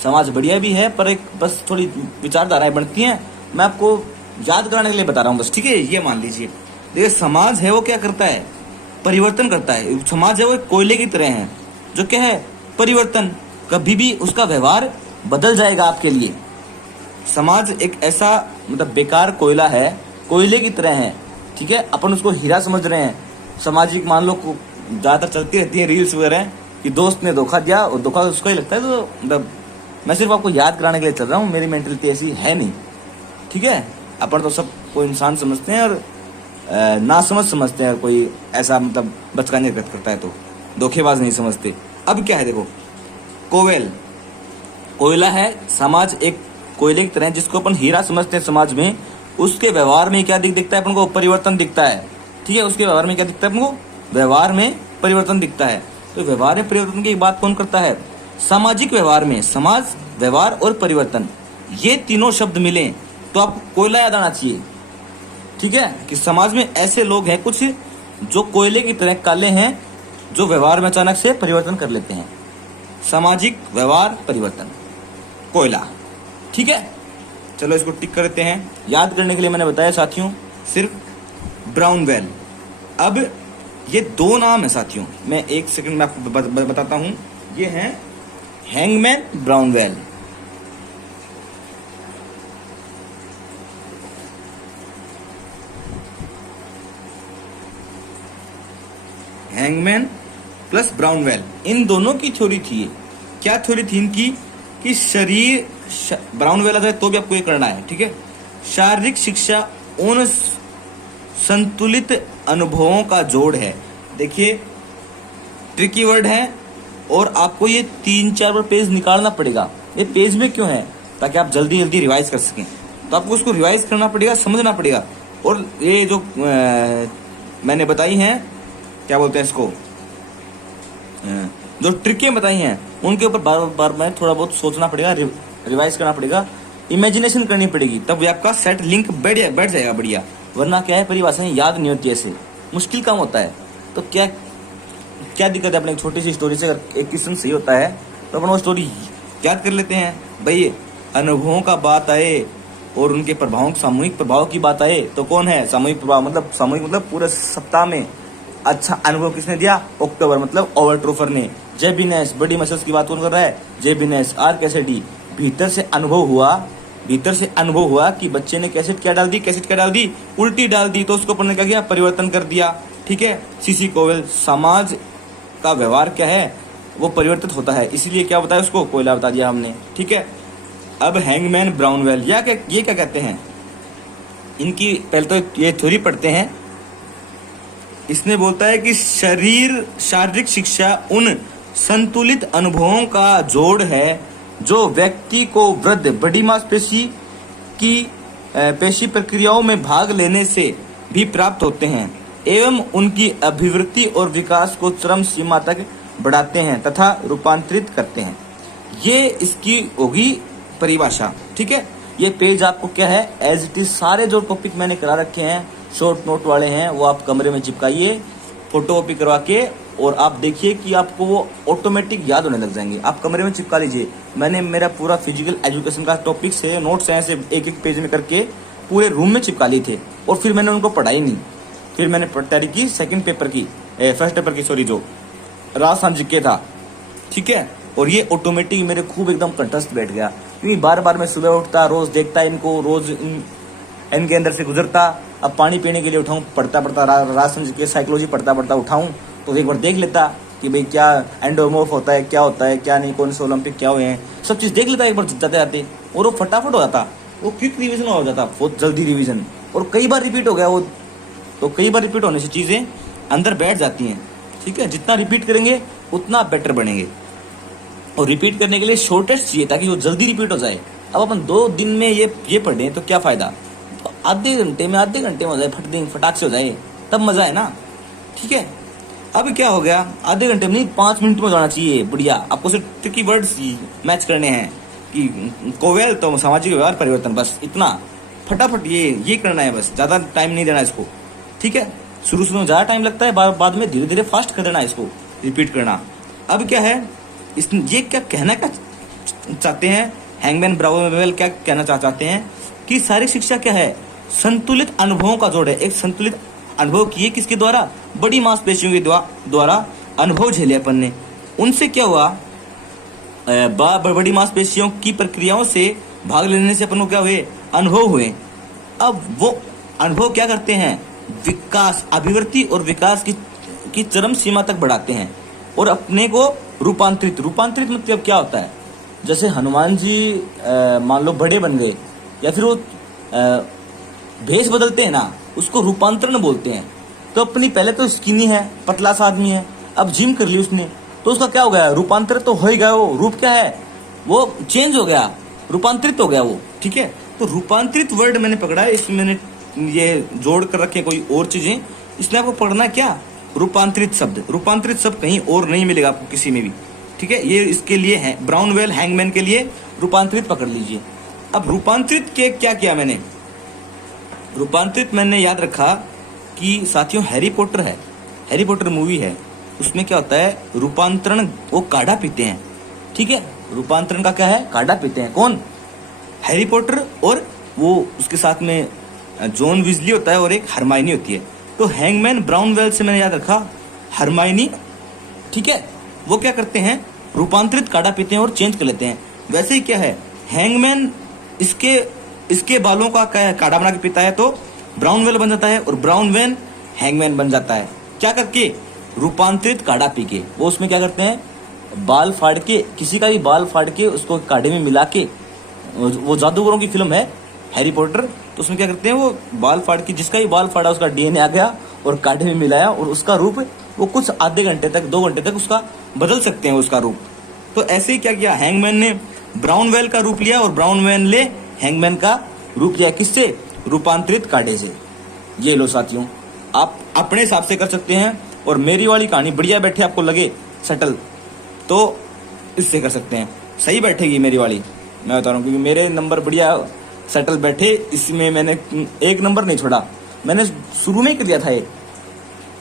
समाज बढ़िया भी है पर एक बस थोड़ी विचारधाराएं बनती हैं, मैं आपको याद कराने के लिए बता रहा हूँ बस। ठीक है, ये मान लीजिए, देखिए समाज है वो क्या करता है, परिवर्तन करता है। समाज है वो एक कोयले की तरह है, जो क्या है, परिवर्तन, कभी भी उसका व्यवहार बदल जाएगा आपके लिए। समाज एक ऐसा मतलब बेकार कोयला है, कोयले की तरह है। ठीक है, अपन उसको हीरा समझ रहे हैं। सामाजिक मान लो ज्यादातर चलती रहती है रील्स वगैरह कि दोस्त ने धोखा दिया और धोखा उसको ही लगता है, तो मतलब मैं सिर्फ आपको याद कराने के लिए चल रहा हूँ, मेरी मेंटलिटी ऐसी है नहीं। ठीक है, अपन तो सब कोई इंसान समझते हैं और ना समझते हैं, कोई ऐसा मतलब बचकानी हरकत करता है तो धोखेबाज नहीं समझते। अब क्या है, देखो कोयला है, समाज एक कोयले की तरह है जिसको अपन हीरा समझते हैं समाज में। उसके व्यवहार में क्या दिखता है अपन को, परिवर्तन दिखता है। ठीक है, उसके व्यवहार में क्या दिखता है अपन को, व्यवहार में परिवर्तन दिखता है। तो व्यवहार में परिवर्तन की बात कौन करता है, सामाजिक व्यवहार में। समाज, व्यवहार और परिवर्तन, ये तीनों शब्द मिले तो आपको कोयला याद आना चाहिए। ठीक है, कि समाज में ऐसे लोग हैं कुछ जो कोयले की तरह काले हैं, जो व्यवहार में अचानक से परिवर्तन कर लेते हैं। सामाजिक व्यवहार परिवर्तन, कोयला। ठीक है, चलो इसको टिक करते हैं। याद करने के लिए मैंने बताया साथियों सिर्फ ब्राउनवेल। अब ये दो नाम है साथियों, मैं एक सेकंड में आपको बताता हूं। ये हैं हैंगमैन ब्राउनवेल। हैंगमैन प्लस ब्राउनवेल, इन दोनों की थ्योरी थी। क्या थ्योरी थी इनकी, कि शरीर, ब्राउनवेल आता है तो भी आपको ये करना है। ठीक है, शारीरिक शिक्षा उन संतुलित अनुभवों का जोड़ है। देखिए ट्रिकी वर्ड है और आपको ये 3-4 बार पेज निकालना पड़ेगा। ये पेज में क्यों है, ताकि आप जल्दी रिवाइज कर सकें। तो आपको उसको रिवाइज करना पड़ेगा, समझना पड़ेगा। और ये जो मैंने बताई हैं, क्या बोलते हैं इसको, जो ट्रिकें बताई हैं उनके ऊपर बार बार में थोड़ा बहुत सोचना पड़ेगा, रिवाइज करना पड़ेगा, इमेजिनेशन करनी पड़ेगी, तब आपका सेट लिंक बैठ जाएगा बढ़िया। वरना क्या है, परिभाषाएं याद नहीं होती, ऐसे मुश्किल काम होता है। तो क्या दिक्कत है, अपने एक छोटी सी स्टोरी से अगर एक क्वेश्चन सही होता है तो अपन वो स्टोरी याद कर लेते हैं। भाई अनुभवों का बात आए और उनके प्रभावों, सामूहिक प्रभाव की बात आए तो कौन है सामूहिक प्रभाव, सामूहिक मतलब पूरे सप्ताह में अच्छा अनुभव किसने दिया, अक्टूबर मतलब ओवरट्रूफर ने। जय बिनेस, बड़ी मसल्स की बात कौन कर रहा है, जय बिनेस। आर कैसेडी, भीतर से अनुभव हुआ कि बच्चे ने कैसेट क्या डाल दी, उल्टी डाल दी, तो उसको पढ़ने का क्या परिवर्तन कर दिया। ठीक है। सीसी कोवेल, समाज का व्यवहार क्या है वो परिवर्तित होता है, इसीलिए क्या बताया उसको, कोयला बता दिया हमने। ठीक है। अब हैंगमैन ब्राउनवेल ये क्या कहते हैं, इनकी पहले तो ये थ्योरी पढ़ते हैं। इसने बोलता है कि शारीरिक शिक्षा उन संतुलित अनुभवों का जोड़ है जो व्यक्ति को वृद्ध बड़ी मांसपेशी की पेशी प्रक्रियाओं में भाग लेने से भी प्राप्त होते हैं एवं उनकी अभिवृद्धि और विकास को चरम सीमा तक बढ़ाते हैं तथा रूपांतरित करते हैं। ये इसकी होगी परिभाषा। ठीक है। ये पेज आपको क्या है, एज इट इज सारे जो टॉपिक मैंने करा रखे हैं शॉर्ट नोट वाले हैं वो आप कमरे में चिपकाइए फोटोकॉपी करवा के, और आप देखिए कि आपको वो ऑटोमेटिक याद होने लग जाएंगे। आप कमरे में चिपका लीजिए। मैंने मेरा पूरा फिजिकल एजुकेशन का टॉपिक से नोट्स हैं ऐसे एक पेज में करके पूरे रूम में चिपका लिए थे, और फिर मैंने उनको पढ़ाई नहीं। फिर मैंने तैयारी की सेकंड पेपर की, फर्स्ट पेपर की सॉरी, जो राज सांझ के था। ठीक है। और ये ऑटोमेटिक मेरे खूब एकदम कंठस्थ बैठ गया, क्योंकि बार बार मैं सुबह उठता, रोज देखता इनको, रोज इनके अंदर से गुजरता। अब पानी पीने के लिए उठाऊं, पढ़ता राज सांझ के साइकोलॉजी पढ़ता उठाऊं तो एक बार देख लेता कि भाई क्या एंडोमॉर्फ होता है, क्या होता है क्या नहीं, कौन से ओलंपिक क्या हुए हैं, सब चीज देख लेता एक बार जाते जाते, और वो फटाफट हो जाता, वो क्विक रिवीजन हो जाता, बहुत जल्दी रिवीजन, और कई बार रिपीट हो गया वो, तो कई बार रिपीट होने से चीजें अंदर बैठ जाती हैं। ठीक है। जितना रिपीट करेंगे उतना बेटर बनेंगे, और रिपीट करने के लिए शॉर्टेस्ट चाहिए ताकि वो जल्दी रिपीट हो जाए। अब अपन 2 दिन में ये पढ़ें तो क्या फायदा, तो आधे घंटे में हो जाए, फटाक से हो जाए, तब मजा है ना। ठीक है। अब क्या हो गया, आधे घंटे में नहीं 5 मिनट में जाना चाहिए। बढ़िया। आपको सिर्फ ट्रिकी वर्ड्स मैच करने हैं कि कोवेल तो सामाजिक व्यवहार परिवर्तन, बस इतना फटाफट ये करना है, बस ज्यादा टाइम नहीं देना इसको। ठीक है। शुरू में ज्यादा टाइम लगता है, बाद में धीरे धीरे फास्ट कर देना इसको, रिपीट करना। अब क्या है, ये क्या कहना चाहते हैं हैंगमैन ब्राउनवेल, क्या कहना चाहते हैं कि शारीरिक शिक्षा क्या है, संतुलित अनुभवों का जोड़ है। एक संतुलित अनुभव किए किसके द्वारा, बड़ी मांसपेशियों के द्वारा अनुभव झेले अपन ने, उनसे क्या हुआ, बड़ी मांसपेशियों की प्रक्रियाओं से भाग लेने से अपन को क्या हुए, अनुभव हुए। अब वो अनुभव क्या करते हैं, विकास, अभिवृद्धि और विकास की चरम सीमा तक बढ़ाते हैं, और अपने को रूपांतरित मतलब क्या होता है, जैसे हनुमान जी मान लो बड़े बन गए, या फिर वो भेष बदलते हैं ना, उसको रूपांतरण बोलते हैं। तो अपनी पहले तो स्किनी है, पतला सा आदमी है, अब जिम कर ली उसने, तो उसका क्या हो गया, रूपांतर तो हो ही गया, वो रूप क्या है, वो चेंज हो गया, रूपांतरित हो गया वो। ठीक है। तो रूपांतरित वर्ड मैंने पकड़ा है, इसमें मैंने ये जोड़ कर रखे कोई और चीजें, इसमें आपको पढ़ना क्या, रूपांतरित शब्द कहीं और नहीं मिलेगा आपको किसी में भी। ठीक है। ये इसके लिए है, ब्राउनवेल हैंगमैन के लिए रूपांतरित पकड़ लीजिए। अब रूपांतरित के क्या किया मैंने, रूपांतरित मैंने याद रखा कि साथियों हैरी पॉटर मूवी है, उसमें क्या होता है, रूपांतरण, वो काढ़ा पीते हैं। ठीक है। रूपांतरण का क्या है, काढ़ा पीते हैं, कौन, हैरी पॉटर, और वो उसके साथ में जॉन विजली होता है और एक हरमाइनी होती है। तो हैंगमैन ब्राउनवेल से मैंने याद रखा हरमाइनी। ठीक है। वो क्या करते हैं, रूपांतरित काढ़ा पीते हैं और चेंज कर लेते हैं। वैसे ही क्या है, हैंगमैन इसके बालों का क्या है, काढ़ा बना के पीता है, तो ब्राउनवेल बन जाता है, और ब्राउनवेल हैंगमैन बन जाता है। क्या करके, रूपांतरित काढ़ा पी के। वो उसमें क्या करते हैं, बाल फाड़ के, किसी का भी बाल फाड़ के उसको काढ़े में मिला के, वो जादूगरों की फिल्म है हैरी पॉटर, तो उसमें क्या करते हैं, वो बाल फाड़ के, जिसका भी बाल फाड़ा उसका डीएनए आ गया और काढ़े में मिलाया, और उसका रूप वो कुछ आधे घंटे तक 2 घंटे तक उसका बदल सकते हैं उसका रूप। तो ऐसे ही क्या किया, हैंगमैन ने ब्राउनवेल का रूप लिया, और ब्राउनवेल ने हैंगमैन का रूप लिया, किससे, रूपांतरित काढ़े से। ये लो साथियों, आप अपने हिसाब से कर सकते हैं, और मेरी वाली कहानी बढ़िया बैठे, आपको लगे सटल, तो इससे कर सकते हैं, सही बैठेगी मेरी वाली, मैं बता रहा हूँ, क्योंकि मेरे नंबर बढ़िया सेटल बैठे, इसमें मैंने 1 नंबर नहीं छोड़ा, मैंने शुरू में ही कर दिया था ये।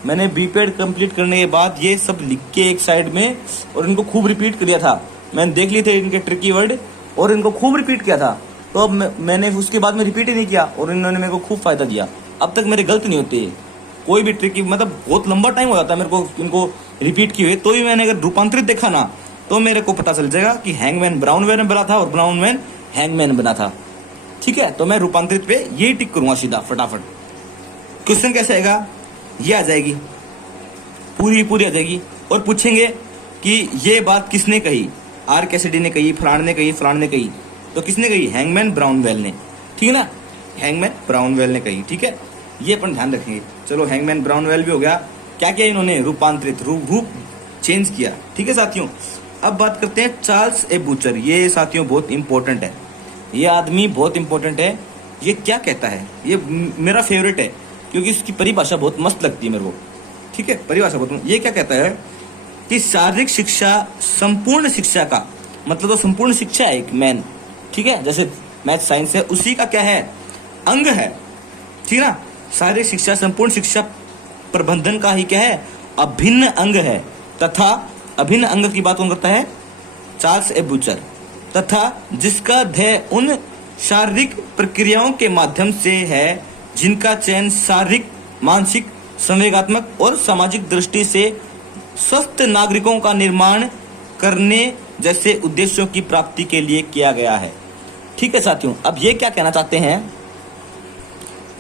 मैंने बीपेड कंप्लीट करने के बाद ये सब लिख के एक साइड में, और इनको खूब रिपीट कर दिया था। मैंने देख लिए थे इनके ट्रिकी वर्ड, और इनको खूब रिपीट किया था, तो अब मैंने उसके बाद में रिपीट ही नहीं किया और इन्होंने मेरे को खूब फायदा दिया। अब तक मेरे गलत नहीं होते कोई भी ट्रिक, मतलब बहुत लंबा टाइम हो जाता है मेरे को इनको रिपीट किए हुए, तो भी मैंने अगर रूपांतरित देखा ना तो मेरे को पता चल जाएगा कि हैंगमैन ब्राउन मैन बना था और ब्राउन मैन हैंगमैन बना था। ठीक है, तो मैं रूपांतरित पे ये टिक करूंगा सीधा फटाफट। क्वेश्चन कैसे आएगा, ये आ जाएगी पूरी आ जाएगी और पूछेंगे कि ये बात किसने कही, आर कैसिडी ने कही, फलाण ने कही, फलाण ने कही। तो किसने कही, हैंगमैन ब्राउनवेल ने। ठीक है ना, हैंगमैन ब्राउनवेल ने कही। ठीक है, ये अपन ध्यान रखेंगे। चलो हैंगमैन ब्राउनवेल भी हो गया। क्या किया इन्होंने, रूपांतरित, रूप चेंज किया। ठीक है साथियों, अब बात करते हैं चार्ल्स ए बूचर। ये साथियों बहुत इंपॉर्टेंट है, ये आदमी बहुत इंपॉर्टेंट है। ये क्या कहता है, ये मेरा फेवरेट है क्योंकि इसकी परिभाषा बहुत मस्त लगती है मेरे को। ठीक है, परिभाषा बहुत, ये क्या कहता है कि शारीरिक शिक्षा संपूर्ण शिक्षा का मतलब, तो संपूर्ण शिक्षा है एक मैन। ठीक है, जैसे मैथ साइंस है उसी का क्या है, अंग है। ठीक है ना, शारीरिक शिक्षा संपूर्ण शिक्षा प्रबंधन का ही क्या है, अभिन्न अंग है। तथा अभिन्न अंग की बात कौन करता है, चार्ल्स ए बूचर। तथा जिसका ध्येय उन शारीरिक प्रक्रियाओं के माध्यम से है जिनका चयन शारीरिक, मानसिक, संवेगात्मक और सामाजिक दृष्टि से स्वस्थ नागरिकों का निर्माण करने जैसे उद्देश्यों की प्राप्ति के लिए किया गया है। ठीक है साथियों, अब ये क्या कहना चाहते हैं,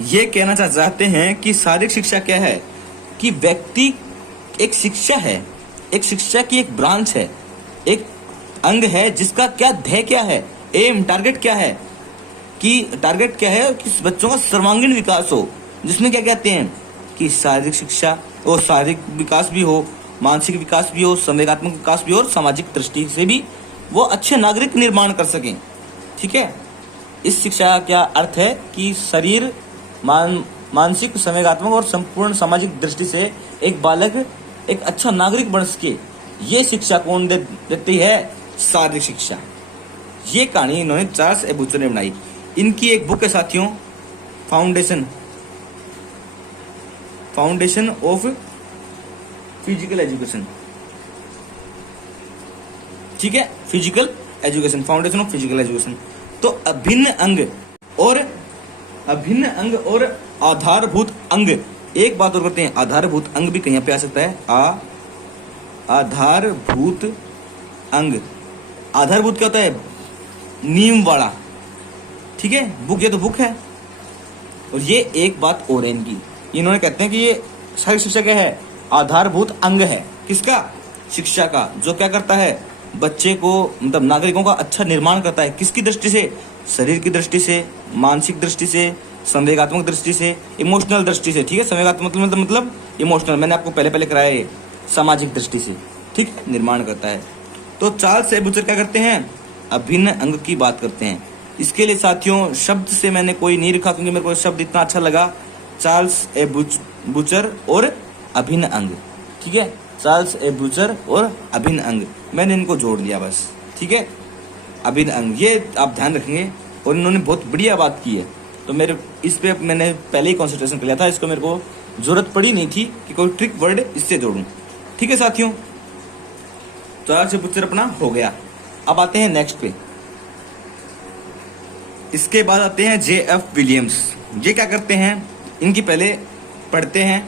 ये कहना चाहते हैं कि शारीरिक शिक्षा क्या है कि व्यक्ति एक शिक्षा है, एक शिक्षा की एक ब्रांच है, एक अंग है जिसका क्या ध्येय क्या है, एम, टारगेट क्या है, कि टारगेट क्या है कि बच्चों का सर्वांगीण विकास हो, जिसमें क्या कहते हैं कि शारीरिक शिक्षा और शारीरिक विकास भी हो, मानसिक विकास भी हो, संवेगात्मक विकास भी हो और सामाजिक दृष्टि से भी वो अच्छे नागरिक निर्माण कर सकें। ठीक है, इस शिक्षा का क्या अर्थ है कि शरीर, मानसिक, संवेगात्मक और संपूर्ण सामाजिक दृष्टि से एक बालक एक अच्छा नागरिक बन सके। ये शिक्षा कौन देती है, शारीरिक शिक्षा। ये कहानी इन्होंने चार्ल्स ए बूचर ने बनाई। इनकी एक बुक है साथियों, फाउंडेशन ऑफ फिजिकल एजुकेशन। ठीक है, physical education, foundation of physical education. तो अभिन्न अंग और आधारभूत अंग, एक बात और करते हैं, आधारभूत अंग भी कहीं पे आ सकता है, आधारभूत अंग। आधारभूत क्या होता है, नींव वाला। ठीक है, बुक, ये तो बुक है। और ये एक बात और है इनकी, इन्होंने कहते हैं कि ये शारीरिक शिक्षा क्या है, आधारभूत अंग है। किसका, शिक्षा का, जो क्या करता है, बच्चे को मतलब नागरिकों का अच्छा निर्माण करता है। किसकी दृष्टि से, शरीर की दृष्टि से, मानसिक दृष्टि से, संवेगात्मक दृष्टि से, इमोशनल दृष्टि से। ठीक है, संवेगात्मक मतलब इमोशनल, मैंने आपको पहले कराया है, सामाजिक दृष्टि से। ठीक, निर्माण करता है। तो चार्ल्स ए बूचर क्या करते हैं, अभिन्न अंग की बात करते हैं। इसके लिए साथियों शब्द से मैंने कोई नहीं लिखा क्योंकि मेरे को शब्द इतना अच्छा लगा, चार्ल्स ए बूचर और अभिन्न अंग। ठीक है, चार्ल्स ए बूचर और अभिन्न अंग, मैंने इनको जोड़ दिया बस। ठीक है, अभिन्न अंग, ये आप ध्यान रखेंगे। और इन्होंने बहुत बढ़िया बात की है, तो मेरे इस पे मैंने पहले ही कॉन्सेंट्रेशन कर लिया था, इसको मेरे को जरूरत पड़ी नहीं थी कि कोई ट्रिक वर्ड इससे जोड़ूं। ठीक है साथियों, चार्ल्स ए बूचर अपना हो गया। अब आते हैं नेक्स्ट पे, इसके बाद आते हैं J.F. विलियम्स। ये क्या करते हैं, इनकी पहले पढ़ते हैं।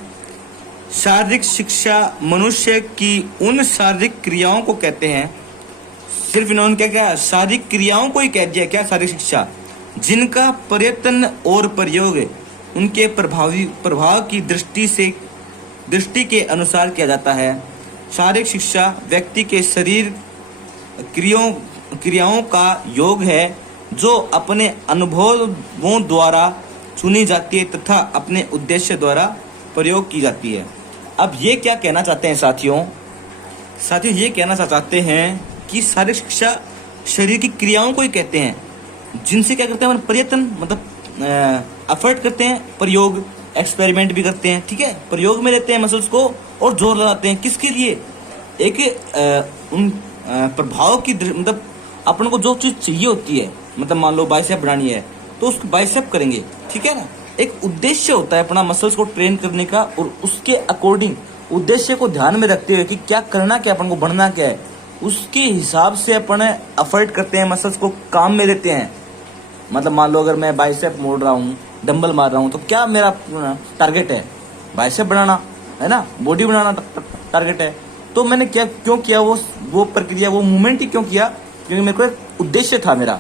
शारीरिक शिक्षा मनुष्य की उन शारीरिक क्रियाओं को कहते हैं, सिर्फ इन्होंने क्या क्या शारीरिक क्रियाओं को ही कह दिया, क्या शारीरिक शिक्षा, जिनका प्रयत्न और प्रयोग उनके प्रभाव की दृष्टि के अनुसार किया जाता है। शारीरिक शिक्षा व्यक्ति के शरीर क्रियाओं का योग है जो अपने अनुभवों द्वारा चुनी जाती है तथा अपने उद्देश्य द्वारा प्रयोग की जाती है। अब ये क्या कहना चाहते हैं साथियों, ये कहना चाहते हैं कि शारीरिक शिक्षा शरीर की क्रियाओं को ही कहते हैं जिनसे क्या करते हैं, प्रयत्न मतलब एफर्ट करते हैं, प्रयोग, एक्सपेरिमेंट भी करते हैं। ठीक है, प्रयोग में लेते हैं मसल्स को और जोर लगाते हैं, किसके लिए, एक उन प्रभाव की मतलब अपन को जो चीज चाहिए होती है, मतलब मान लो बाइसेप बढ़ानी है तो उसको बाइसेप करेंगे। ठीक है ना, एक उद्देश्य होता है अपना मसल्स को ट्रेन करने का, और उसके अकॉर्डिंग उद्देश्य को ध्यान में रखते हुए कि क्या करना, क्या अपन को बढ़ना क्या है, उसके हिसाब से अपन एफर्ट करते हैं, मसल्स को काम में लेते हैं। मतलब मान लो अगर मैं बाइसेप मोड़ रहा हूँ, डंबल मार रहा हूँ, तो क्या मेरा टारगेट है? बाइसेप बनाना है ना, बॉडी बनाना टारगेट है। तो मैंने क्या क्यों किया वो प्रक्रिया, वो मूवमेंट ही क्यों किया? क्योंकि मेरे को एक उद्देश्य था मेरा।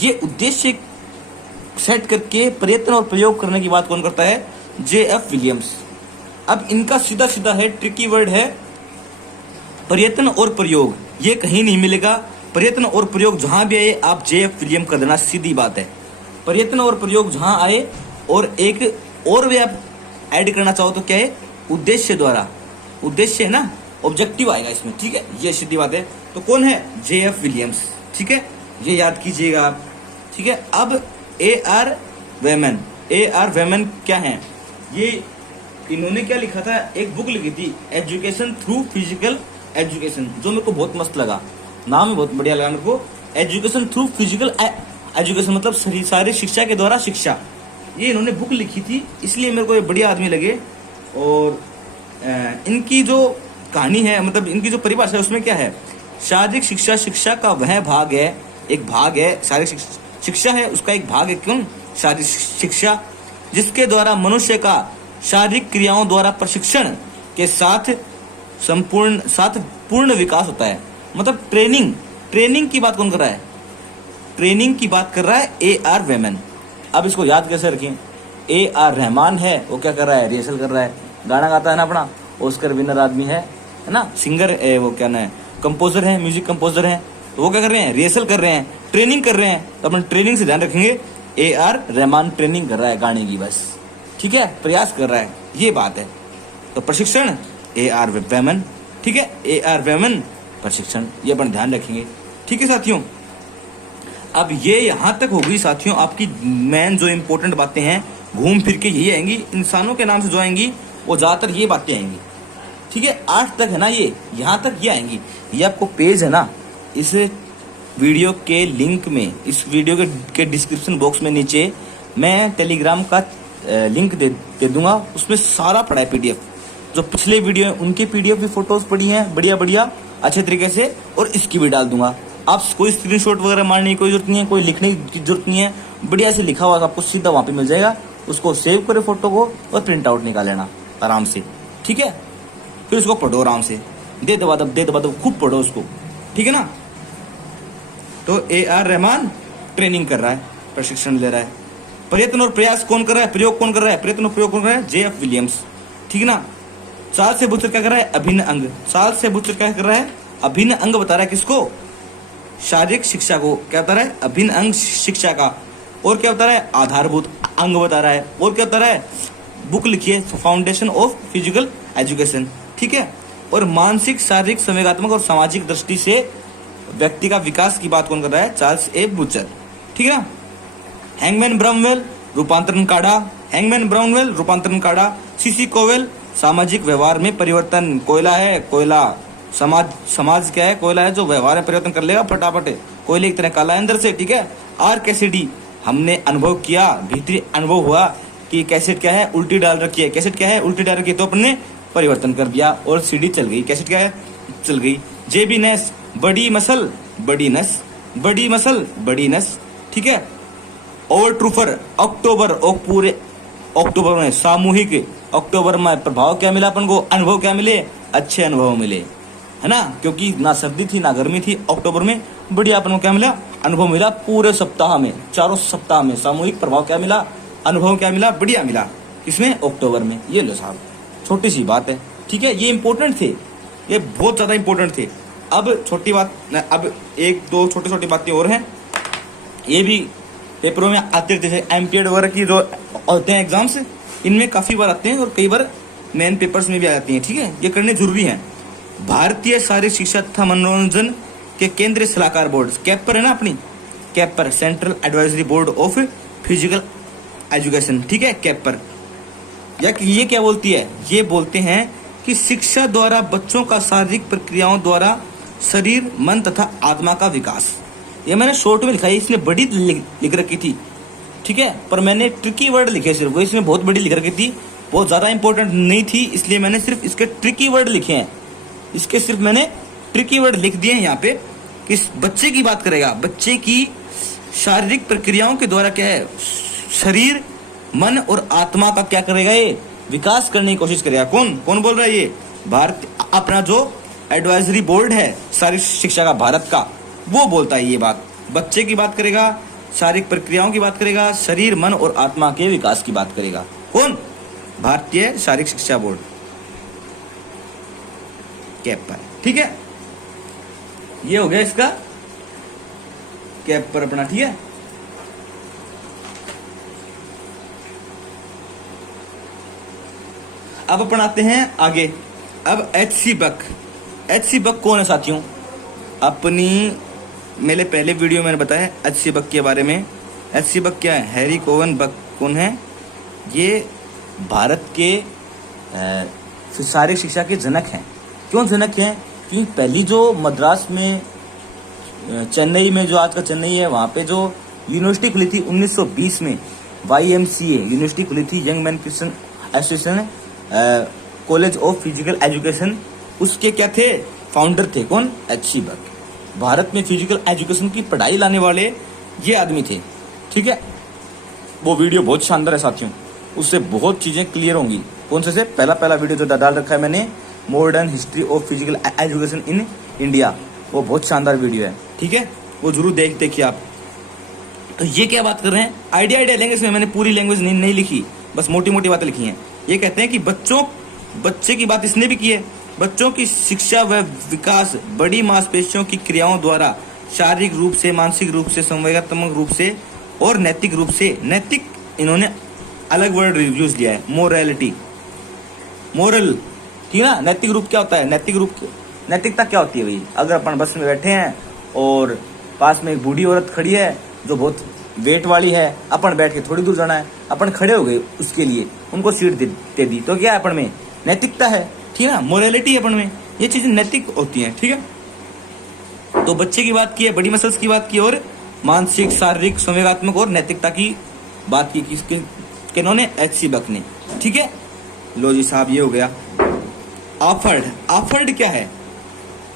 ये उद्देश्य सेट करके प्रयत्न और प्रयोग करने की बात कौन करता है? J.F. विलियम्स। अब इनका सीधा सीधा है, ट्रिकी वर्ड है प्रयत्न और प्रयोग। ये कहीं नहीं मिलेगा। प्रयत्न और प्रयोग जहां भी आए आप J.F. विलियम कर देना, सीधी बात है। प्रयत्न और प्रयोग जहां आए और एक और भी आप ऐड करना चाहो तो क्या है? उद्देश्य द्वारा। उद्देश्य है ना, ऑब्जेक्टिव आएगा इसमें, ठीक है, ये सीधी बात है। तो कौन है? J.F. विलियम्स, ठीक है, ये याद कीजिएगा आप, ठीक है। अब A.R. वेमन। A.R. वेमन क्या है? ये इन्होंने क्या लिखा था? एक बुक लिखी थी, एजुकेशन थ्रू फिजिकल एजुकेशन, जो मेरे को बहुत मस्त लगा, नाम ही बहुत बढ़िया लगा मेरे को। एजुकेशन थ्रू फिजिकल एजुकेशन मतलब शारीरिक शिक्षा के द्वारा शिक्षा। ये इन्होंने बुक लिखी थी, इसलिए मेरे को ये बढ़िया आदमी लगे। और इनकी जो कहानी है, मतलब इनकी जो परिभाषा है, उसमें क्या है? शारीरिक शिक्षा शिक्षा का वह भाग है, एक भाग है, शारीरिक शिक्षा है उसका एक भाग है। क्यों? शारीरिक शिक्षा जिसके द्वारा मनुष्य का शारीरिक क्रियाओं द्वारा प्रशिक्षण के साथ पूर्ण विकास होता है। मतलब ट्रेनिंग की बात कौन कर रहा है? ट्रेनिंग की बात कर रहा है A.R. वेमन। अब इसको याद कैसे रखें? A.R. रहमान है, वो क्या कर रहा है? रिहर्सल कर रहा है, गाना गाता है ना अपना, ऑस्कर विनर आदमी है ना, सिंगर, वो क्या ना है, कंपोजर है, म्यूजिक कंपोजर है। तो वो क्या कर रहे हैं? रिहर्सल कर रहे हैं, ट्रेनिंग कर रहे हैं। तो अपन ट्रेनिंग से ध्यान रखेंगे, A.R. रहमान ट्रेनिंग कर रहा है गाने की, बस, ठीक है, प्रयास कर रहा है, ये बात है। तो प्रशिक्षण A.R. वेमन, ठीक है, A.R. वेमन प्रशिक्षण, ये अपन ध्यान रखेंगे, ठीक है साथियों। अब ये यहाँ तक होगी साथियों आपकी मेन जो इम्पोर्टेंट बातें हैं, घूम फिर के यही आएंगी, इंसानों के नाम से जो आएंगी वो ज़्यादातर ये बातें आएंगी, ठीक है। 8 तक है ना, ये यहाँ तक ये आएंगी। ये आपको पेज है ना, इस वीडियो के लिंक में, इस वीडियो के डिस्क्रिप्शन बॉक्स में नीचे मैं टेलीग्राम का लिंक दे दूंगा, उसमें सारा पड़ा है PDF। जो पिछले वीडियो हैं उनकी PDF भी फोटोज पड़ी हैं बढ़िया बढ़िया अच्छे तरीके से, और इसकी भी डाल दूंगा। आप कोई स्क्रीनशॉट वगैरह मारने की कोई जरूरत नहीं है, कोई लिखने की जरूरत नहीं है, बढ़िया से लिखा हुआ आपको सीधा वहाँ पे मिल जाएगा। उसको सेव करें फोटो को और प्रिंट आउट निकाल लेना आराम से, ठीक है। फिर उसको पढ़ो आराम से, दे दबा दब खूब पढ़ो उसको, ठीक है ना। तो A.R. रहमान ट्रेनिंग कर रहा है, प्रशिक्षण ले रहा है। प्रयत्न और प्रयास कौन कर रहा है? प्रयोग कौन कर रहा है? प्रयत्न और प्रयोग कौन कर रहा है? J.F. विलियम्स, ठीक ना। चार्ल्स से बुचर क्या कर रहा है? अभिन्न अंग। चार्ल्स से बुचर क्या कर रहा है? अभिन्न अंग बता रहा है, किसको? शारीरिक शिक्षा को क्या बता रहा है? अभिन्न अंग शिक्षा का। और क्या बता रहा है? आधारभूत अंग बता रहा है। और क्या बता रहा है? बुक लिखिए, फाउंडेशन ऑफ फिजिकल एजुकेशन, ठीक है। और मानसिक, शारीरिक, संवेगात्मक और सामाजिक दृष्टि से व्यक्ति का विकास की बात कौन कर रहा है? चार्ल्स ए बुचर, ठीक है ना। हैंगमैन ब्राउनवेल रूपांतरण काढ़ा, हैंगमैन ब्राउनवेल रूपांतरण काढ़ा। सीसी कोवेल सामाजिक व्यवहार में परिवर्तन। कोयला है, कोयला समाज क्या है? कोयला है जो व्यवहार में परिवर्तन कर लेगा फटाफट, कोयले की तरह काला है अंदर से, ठीक है। आर कैसिडी हमने अनुभव किया, भीतरी अनुभव हुआ कि कैसेट क्या है? उल्टी डाल रखी है। कैसेट क्या है? उल्टी डाल रखी है, तो अपने परिवर्तन कर दिया और सीडी चल गई। कैसेट क्या है? चल गई। जेबी नेस बड़ी मसल बड़ी नस, बड़ी मसल बड़ी नस, ठीक है। ओवर ट्रूफर अक्टूबर, पूरे अक्टूबर में सामूहिक, अक्टूबर में प्रभाव क्या मिला अपन को? अनुभव क्या मिले? अच्छे अनुभव मिले, है ना, क्योंकि ना सर्दी थी ना गर्मी थी। अक्टूबर में बढ़िया अपन को क्या मिला? अनुभव मिला। पूरे सप्ताह में, चारों सप्ताह में सामूहिक प्रभाव क्या मिला? अनुभव क्या मिला? बढ़िया मिला। किसमें? अक्टूबर में। ये लो साहब, छोटी सी बात है, ठीक है। ये इंपॉर्टेंट थे, ये बहुत ज्यादा इंपॉर्टेंट थे। अब छोटी बात, अब एक दो छोटी छोटी बातें और हैं, ये भी पेपरों में आते रहते हैं। एमपीएड वगैरह की जो होते हैं एग्जाम्स, इनमें काफी बार आते हैं और कई बार मेन पेपर्स में भी आ जाती हैं, ठीक है। ये करने जरूरी है। भारतीय शारीरिक शिक्षा तथा मनोरंजन के केंद्रीय सलाहकार बोर्ड, कैपर है ना अपनी, CAPER central advisory board of physical education, ठीक है, कैपर। ये क्या बोलती है? ये बोलते हैं कि शिक्षा द्वारा बच्चों का शारीरिक प्रक्रियाओं द्वारा शरीर, मन तथा आत्मा का विकास। ये मैंने शॉर्ट में लिखा है, इसमें बड़ी लिख रखी थी, ठीक है, पर मैंने ट्रिकी वर्ड लिखे सिर्फ, वो इसमें बहुत बड़ी लिख रखी थी, बहुत ज्यादा इंपॉर्टेंट नहीं थी, इसलिए मैंने सिर्फ इसके ट्रिकी वर्ड लिखे हैं। इसके सिर्फ मैंने ट्रिकी वर्ड लिख दिए हैं यहाँ पे, कि बच्चे की बात करेगा, बच्चे की शारीरिक प्रक्रियाओं के द्वारा क्या है, शरीर, मन और आत्मा का क्या करेगा, ये विकास करने की कोशिश करेगा। कौन कौन बोल रहा है, ये भारत, अपना जो एडवाइजरी बोर्ड है शारीरिक शिक्षा का भारत का, वो बोलता है ये बात। बच्चे की बात करेगा, शारीरिक प्रक्रियाओं की बात करेगा, शरीर, मन और आत्मा के विकास की बात करेगा। कौन? भारतीय शारीरिक शिक्षा बोर्ड कैप पर। ठीक है, ये हो गया इसका कैप पर अपना। ठीक है, अब अपन आते हैं आगे। अब एच.सी. बक। एच.सी. बक कौन है साथियों? अपनी मेरे पहले वीडियो में मैंने बताया एच.सी. बक के बारे में। एच.सी. बक क्या है? हैरी कोवन बक कौन है? ये भारत के शारीरिक शिक्षा के जनक हैं। क्यों जनक हैं? क्योंकि पहली जो मद्रास में, चेन्नई में, जो आज का चेन्नई है, वहाँ पे जो यूनिवर्सिटी खुली थी 1920 में, YMCA यूनिवर्सिटी खुली थी, young man Christian association college of physical education, उसके क्या थे? फाउंडर थे। कौन? एच.सी. बक। भारत में फिजिकल एजुकेशन की पढ़ाई लाने वाले ये आदमी थे। ठीक है, वो वीडियो बहुत शानदार है साथियों, उससे बहुत चीजें क्लियर होंगी। कौन से? पहला वीडियो जो डाल रखा है मैंने, modern history of physical education in India, वो बहुत शानदार वीडियो है। ठीक है, वो जरूर देखिए आप। तो ये क्या बात कर रहे हैं, आइडिया लेंगे इसमें। मैंने पूरी लैंग्वेज नहीं लिखी, बस मोटी मोटी बातें लिखी हैं। ये कहते हैं कि बच्चे की बात इसने भी की है। बच्चों की शिक्षा व विकास बड़ी मांसपेशियों की क्रियाओं द्वारा शारीरिक रूप से, मानसिक रूप से, संवेगात्मक रूप से और नैतिक रूप से, नैतिक इन्होंने अलग वर्ड यूज लिया है, मोरलिटी, मोरल। ठीक है ना? नैतिक रूप क्या होता है? नैतिकता क्या होती है भाई? अगर अपन बस में बैठे हैं और पास में एक बूढ़ी औरत खड़ी है जो बहुत वेट वाली है, अपन बैठ के थोड़ी दूर जाना है, अपन खड़े हो गए उसके लिए, उनको सीट दे दी, तो क्या है अपन में? नैतिकता है। ठीक है ना? मोरालिटी है अपन में, ये चीजें नैतिक होती हैं। ठीक है, तो बच्चे की बात की है, बड़ी मसल्स की बात की, और मानसिक, शारीरिक, संवेगात्मक और नैतिकता की बात की किन्होंने? एच.सी. बक ने। ठीक है, लो जी साहब, ये हो गया। ऑफर्ड क्या है?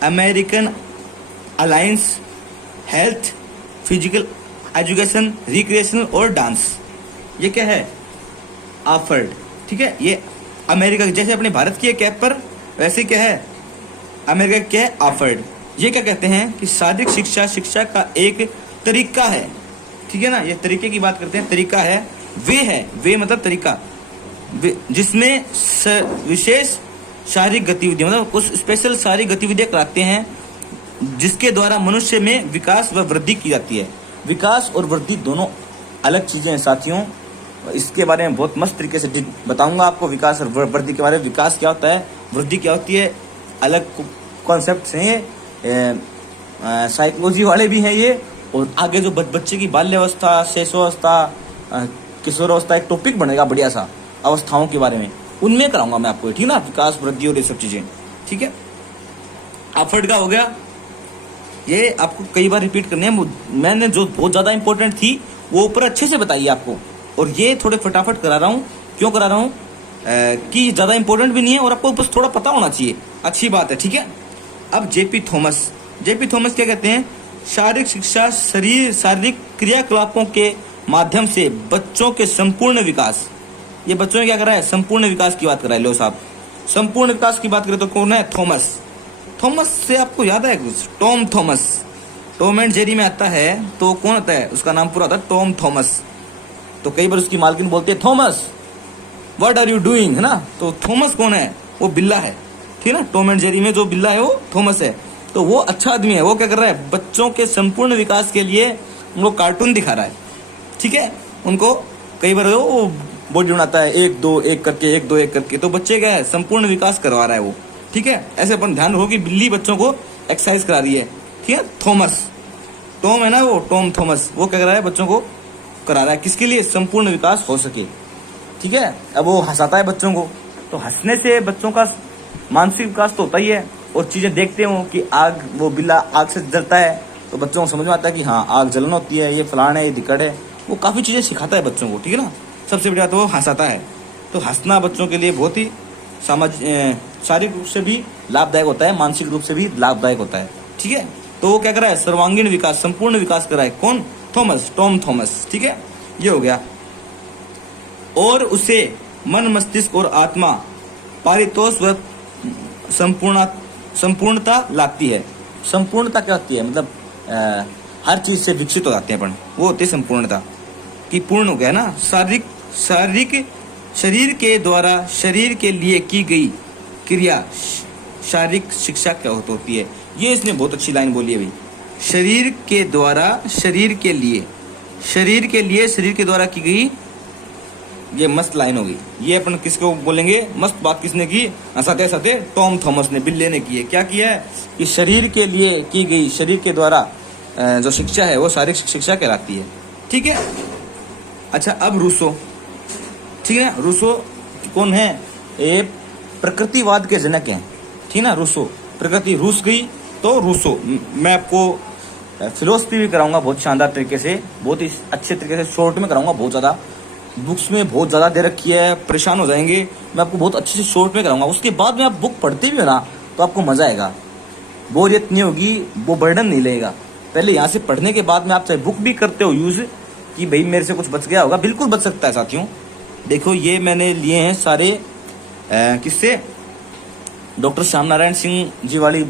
American alliance health physical education recreational और डांस। ये क्या है? ऑफर्ड। ठीक है, ये अमेरिका, जैसे अपने भारत की कैप पर, वैसे क्या है अमेरिका क्या है? ऑफर्ड। ये क्या कहते हैं कि शारीरिक शिक्षा का एक तरीका है। ठीक है ना? ये तरीके की बात करते हैं, तरीका है, वे मतलब तरीका, जिसमें विशेष शारीरिक गतिविधि, मतलब कुछ स्पेशल शारीरिक गतिविधियां कराते हैं, जिसके द्वारा मनुष्य में विकास व वृद्धि की जाती है। विकास और वृद्धि दोनों अलग चीजें हैं साथियों, इसके बारे में बहुत मस्त तरीके से बताऊंगा आपको, विकास और वृद्धि के बारे में। विकास क्या होता है, वृद्धि क्या होती है, अलग कॉन्सेप्ट हैं, साइकोलॉजी वाले भी हैं ये। और आगे जो बच्चे की बाल्यावस्था, शैशवावस्था, किशोरावस्था, एक टॉपिक बनेगा बढ़िया सा अवस्थाओं के बारे में, उनमें कराऊंगा मैं आपको। ठीक है ना? विकास, वृद्धि और ये सब चीजें। ठीक है, ऑफर्ड का हो गया। ये आपको कई बार रिपीट करने हैं, मैंने जो बहुत ज्यादा इंपॉर्टेंट थी वो ऊपर अच्छे से बताइए आपको, और ये थोड़े फटाफट करा रहा हूँ। क्यों करा रहा हूँ? कि ज्यादा इंपॉर्टेंट भी नहीं है और आपको बस थोड़ा पता होना चाहिए, अच्छी बात है। ठीक है, अब जेपी थॉमस क्या कहते हैं? शारीरिक शिक्षा शारीरिक क्रियाकलापों के माध्यम से बच्चों के संपूर्ण विकास। ये बच्चों में क्या कर रहा है? संपूर्ण विकास की बात कर रहा है। लो साहब, संपूर्ण विकास की बात करें तो कौन है? थॉमस से आपको याद है कुछ? Tom Thomas, Tom and Jerry में आता है, तो कौन आता है? उसका नाम पूरा होता है टॉम थॉमस। तो कई बार उसकी मालकिन बोलती है, Thomas what are you doing, है ना? तो थॉमस कौन है? वो बिल्ला है। ठीक है ना? टॉम एंड जेरी में जो बिल्ला है वो थॉमस है। तो वो अच्छा आदमी है। वो क्या कर रहा है? बच्चों के संपूर्ण विकास के लिए उनको कार्टून दिखा रहा है। ठीक है, उनको कई बार वो बॉडी बनाता है, 1 2 1 करके, 1 2 1 करके, तो बच्चे क्या है? संपूर्ण विकास करवा रहा है वो। ठीक है, ऐसे अपन ध्यान रखो कि बिल्ली बच्चों को एक्सरसाइज करा रही है। ठीक है, थॉमस, टॉम है ना वो, टॉम थॉमस, वो क्या कर रहा है? बच्चों को करा रहा है, किसके लिए? संपूर्ण विकास हो सके। ठीक है, अब वो हंसाता है बच्चों को, तो हंसने से बच्चों का मानसिक विकास तो होता ही है। और चीजें देखते हो कि आग, वो बिल्ला आग से जलता है, तो बच्चों को समझ में आता है कि हाँ आग जलन होती है, ये फलान है, ये दिक्कत है। वो काफी चीजें सिखाता है बच्चों को। ठीक है ना? सबसे बढ़िया तो वो हंसाता है। तो हंसना बच्चों के लिए बहुत ही शारीरिक रूप से भी लाभदायक होता है, मानसिक रूप से भी लाभदायक होता है। ठीक है, तो वो क्या कर रहा है? सर्वांगीण विकास, संपूर्ण विकास कर रहा है। कौन? टॉम थॉमस, ठीक है, ये हो गया। और उसे मन, मस्तिष्क और आत्मा पारितोष व संपूर्णता लाती है। संपूर्णता क्या होती है? मतलब हर चीज से विकसित हो जाते हैं अपन, वो होती है संपूर्णता, कि पूर्ण हो गया ना। शारीरिक शरीर के द्वारा शरीर के लिए की गई क्रिया शारीरिक शिक्षा क्या होती है? ये इसने बहुत अच्छी लाइन बोली है भाई। शरीर के द्वारा शरीर के लिए शरीर के द्वारा की गई, ये मस्त लाइन होगी। ये अपन किसको बोलेंगे? मस्त बात किसने की? हंसाते हंसाते टॉम थॉमस ने, बिल्ले ने की है। क्या किया है? कि शरीर के लिए की गई, शरीर के द्वारा जो शिक्षा है वो शारीरिक शिक्षा कहलाती है, ठीक है। अच्छा, अब रूसो, ठीक है। रूसो कौन है? ये प्रकृतिवाद के जनक हैं, ठीक है ना। रूसो, प्रकृति रूस गई तो रूसो। मैं आपको फिलोसफी भी कराऊंगा बहुत शानदार तरीके से, बहुत ही अच्छे तरीके से, शॉर्ट में कराऊंगा। बहुत ज्यादा बुक्स में बहुत ज्यादा दे रखी है, परेशान हो जाएंगे। मैं आपको बहुत अच्छे से शॉर्ट में कराऊंगा। उसके बाद में आप बुक पढ़ते भी हो ना तो आपको मजा आएगा, बोरियत नहीं होगी, वो बर्डन नहीं लगेगा। पहले यहाँ से पढ़ने के बाद में आप चाहे बुक भी करते हो यूज, कि भाई मेरे से कुछ बच गया होगा, बिल्कुल बच सकता है साथियों। देखो ये मैंने लिए हैं सारे किससे? डॉक्टर श्याम नारायण सिंह जी वाली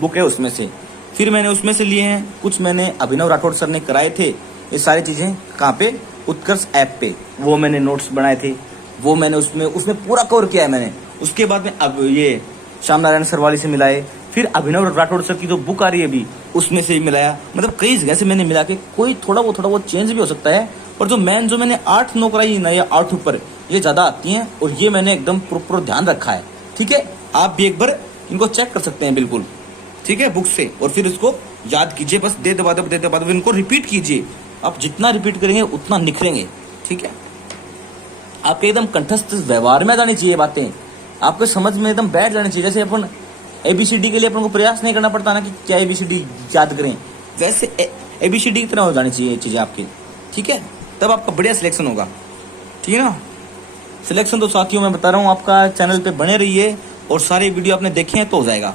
बुक है उसमें से। फिर मैंने उसमें से लिए हैं कुछ, मैंने अभिनव राठौड़ सर ने कराए थे। ये सारी चीजें कहाँ पे? उत्कर्ष ऐप पे, वो मैंने नोट्स बनाए थे, वो मैंने उसमें पूरा कवर किया है मैंने। उसके बाद में अब ये श्याम नारायण सर वाली से मिलाए, फिर अभिनव राठौड़ सर की जो बुक आ रही है अभी उसमें से मिलाया। मतलब कई जगह से मैंने मिला के, कोई थोड़ा बहुत चेंज भी हो सकता है, पर जो मैंने 8-9 कराई ना, या 8 ऊपर, ये ज्यादा आती हैं। और ये मैंने एकदम प्रॉपर ध्यान रखा है, ठीक है। आप भी एक बार इनको चेक कर सकते हैं बिल्कुल, ठीक है, बुक से। और फिर इसको याद कीजिए, बस दे दबा इनको रिपीट कीजिए। आप जितना रिपीट करेंगे उतना निखरेंगे, ठीक है। आपके एकदम कंठस्थ व्यवहार में जानी चाहिए बातें, आपको समझ में एकदम बैठ जानी चाहिए। जैसे अपन ABCD के लिए अपन को प्रयास नहीं करना पड़ता ना कि क्या ABCD याद करें, वैसे ABCD की तरह हो जानी चाहिए चीजें आपकी, ठीक है। तब आपका बढ़िया सिलेक्शन होगा, ठीक है ना। सिलेक्शन तो साथियों मैं बता रहा हूँ, आपका चैनल पे बने रहिए और सारे वीडियो आपने देखे हैं तो हो जाएगा।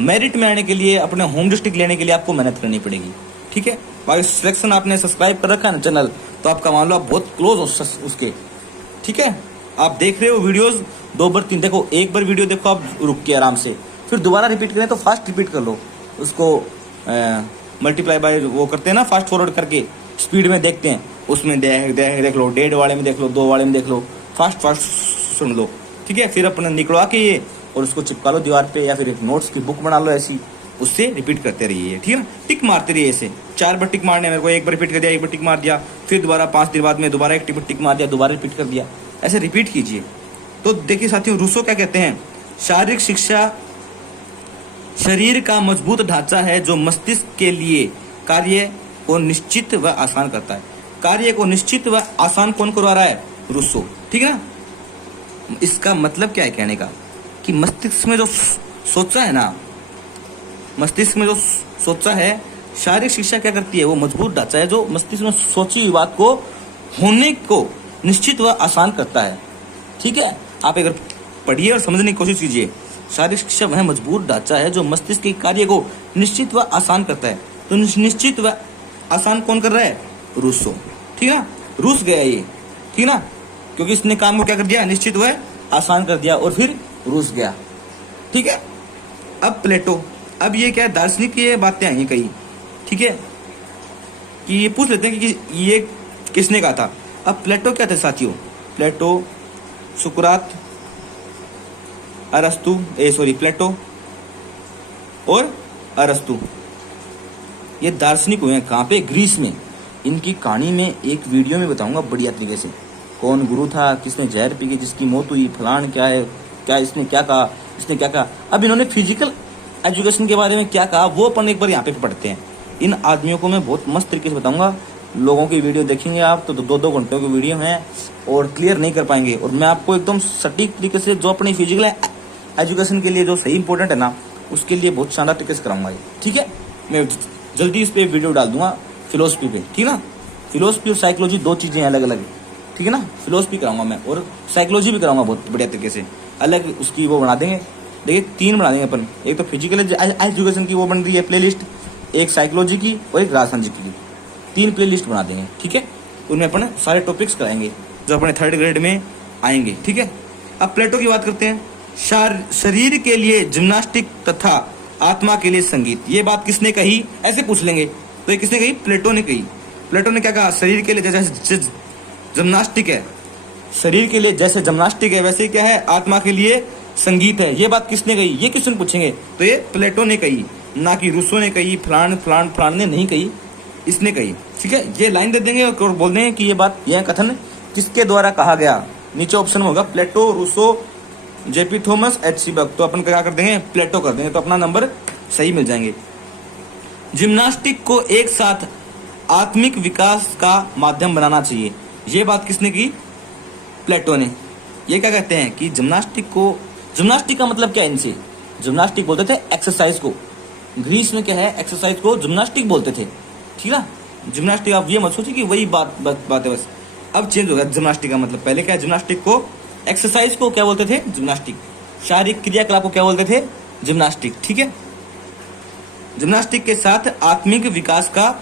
मेरिट में आने के लिए, अपने होम डिस्ट्रिक्ट लेने के लिए आपको मेहनत करनी पड़ेगी, ठीक है। बाकी सिलेक्शन आपने सब्सक्राइब कर रखा है ना चैनल, तो आपका मान लो आप बहुत क्लोज हो उसके, ठीक है। आप देख रहे हो वीडियोस 2 बार 3, देखो एक बार वीडियो देखो आप रुक के आराम से, फिर दोबारा रिपीट करें तो फास्ट रिपीट कर लो उसको। मल्टीप्लाई बाय वो करते हैं ना, फास्ट फॉरवर्ड करके स्पीड में देखते हैं, उसमें देख लो, 1.5 वाले में देख लो, 2 वाले में देख लो, फास्ट सुन लो, ठीक है। फिर अपने निकलवा के ये और उसको चिपका लो दीवार पे, या फिर एक नोट्स की बुक बना लो ऐसी, उससे रिपीट करते रहिए, ठीक है ना। टिक मारते रहिए ऐसे, 4 बार टिक मारने, मेरे को 1 बार रिपीट कर दिया, 1 बार टिक मार दिया, फिर दोबारा 5 दिन बाद में दोबारा एक टिक मार दिया, दोबारा रिपीट कर दिया, ऐसे रिपीट कीजिए। तो देखिए साथियों, रूसो क्या कहते हैं? शारीरिक शिक्षा शरीर का मजबूत ढांचा है जो मस्तिष्क के लिए कार्य को निश्चित व आसान करता है। कार्य को निश्चित व आसान कौन करवा रहा है? रूसो, ठीक है ना। इसका मतलब क्या है कहने का? कि मस्तिष्क में जो सोचा है ना, मस्तिष्क में जो सोचा है, शारीरिक शिक्षा क्या करती है? वो मजबूत ढांचा है जो मस्तिष्क में सोची हुई बात को होने को निश्चित व आसान करता है, ठीक है। आप अगर पढ़िए और समझने की कोशिश कीजिए, शारीरिक शिक्षा वह मजबूत ढांचा है जो मस्तिष्क के कार्य को निश्चित व आसान करता है। तो निश्चित व आसान कौन कर रहा है? रूसो, ठीक है ना। रूस गया ये, ठीक है ना, क्योंकि इसने काम को क्या कर दिया? निश्चित व आसान कर दिया और फिर रूस गया, ठीक है। अब प्लेटो, अब ये क्या है? दार्शनिक की बातें आई कई, ठीक है, कि ये पूछ लेते हैं कि ये किसने कहा था। अब प्लेटो क्या थे साथियों? प्लेटो, सुकरात, अरस्तु, प्लेटो और अरस्तु, ये दार्शनिक हुए हैं। कहाँ पे? ग्रीस में। इनकी कहानी में एक वीडियो में बताऊंगा बढ़िया तरीके से, कौन गुरु था, किसने जहर पी के जिसकी मौत हुई, फलान क्या है, क्या इसने क्या कहा, इसने क्या कहा। अब इन्होंने फिजिकल एजुकेशन के बारे में क्या कहा, वो अपन एक बार यहाँ पे पढ़ते हैं। इन आदमियों को मैं बहुत मस्त तरीके से बताऊंगा। लोगों की वीडियो देखेंगे आप तो 2-2 घंटों की वीडियो है और क्लियर नहीं कर पाएंगे। और मैं आपको एकदम सटीक तरीके से जो अपनी फिजिकल एजुकेशन के लिए जो सही इंपॉर्टेंट है ना, उसके लिए बहुत शानदार तरीके से कराऊंगा, ठीक है। मैं जल्दी इस पे वीडियो डाल दूंगा फिलोसफी पे, ठीक है ना। फिलोसफी और साइकोलॉजी 2 चीजें अलग अलग, ठीक है ना। फिलोसफी कराऊंगा मैं और साइकोलॉजी भी कराऊंगा बहुत बढ़िया तरीके से, अलग उसकी वो बना देंगे। देखिए 3 बना देंगे अपन, एक तो फिजिकल एजुकेशन की वो बन रही है प्लेलिस्ट, एक साइकोलॉजी की और एक राजनीति की, 3 प्ले लिस्ट बना देंगे, ठीक है। उनमें अपन सारे टॉपिक्स कराएंगे जो अपने 3rd ग्रेड में आएंगे, ठीक है। अब प्लेटो की बात करते हैं। शरीर के लिए जिम्नास्टिक तथा आत्मा के लिए संगीत, ये बात किसने कही, ऐसे पूछ लेंगे तो ये किसने कही, प्लेटो ने कही। प्लेटो ने क्या कहा, शरीर के लिए जैसे जिम्नास्टिक है, शरीर के लिए जैसे जिम्नास्टिक है वैसे क्या है, आत्मा के लिए संगीत है। ये बात किसने कही, ये क्वेश्चन पूछेंगे तो ये प्लेटो ने कही, ना कि रूसो ने कही, फलान ने नहीं कही, इसने कही, ठीक है। ये लाइन दे देंगे और बोल देंगे कि ये बात, यह कथन किसके द्वारा कहा गया। नीचे ऑप्शन होगा प्लेटो, रूसो, जेपी थॉमस, एच.सी. बक, तो अपन क्या कर देंगे, प्लेटो कर देंगे, तो अपना नंबर सही मिल जाएंगे। जिम्नास्टिक को एक साथ आत्मिक विकास का माध्यम बनाना चाहिए, ये बात किसने की, प्लेटो ने। ये क्या कहते हैं कि जिम्नास्टिक का मतलब क्या है, इनसे जिम्नास्टिक बोलते थे एक्सरसाइज को, ग्रीस में क्या है, एक्सरसाइज को जिम्नास्टिक बोलते थे, ठीक है। जिम्नास्टिक, आप ये मत सोचिए कि वही बात है बस, अब चेंज हो गया जिम्नास्टिक का मतलब। पहले क्या, जिम्नास्टिक को, एक्सरसाइज को क्या बोलते थे, जिम्नास्टिक, शारीरिक क्रियाकलाप को क्या बोलते थे, जिम्नास्टिक, ठीक है। जिम्नास्टिक के साथ आत्मिक विकास का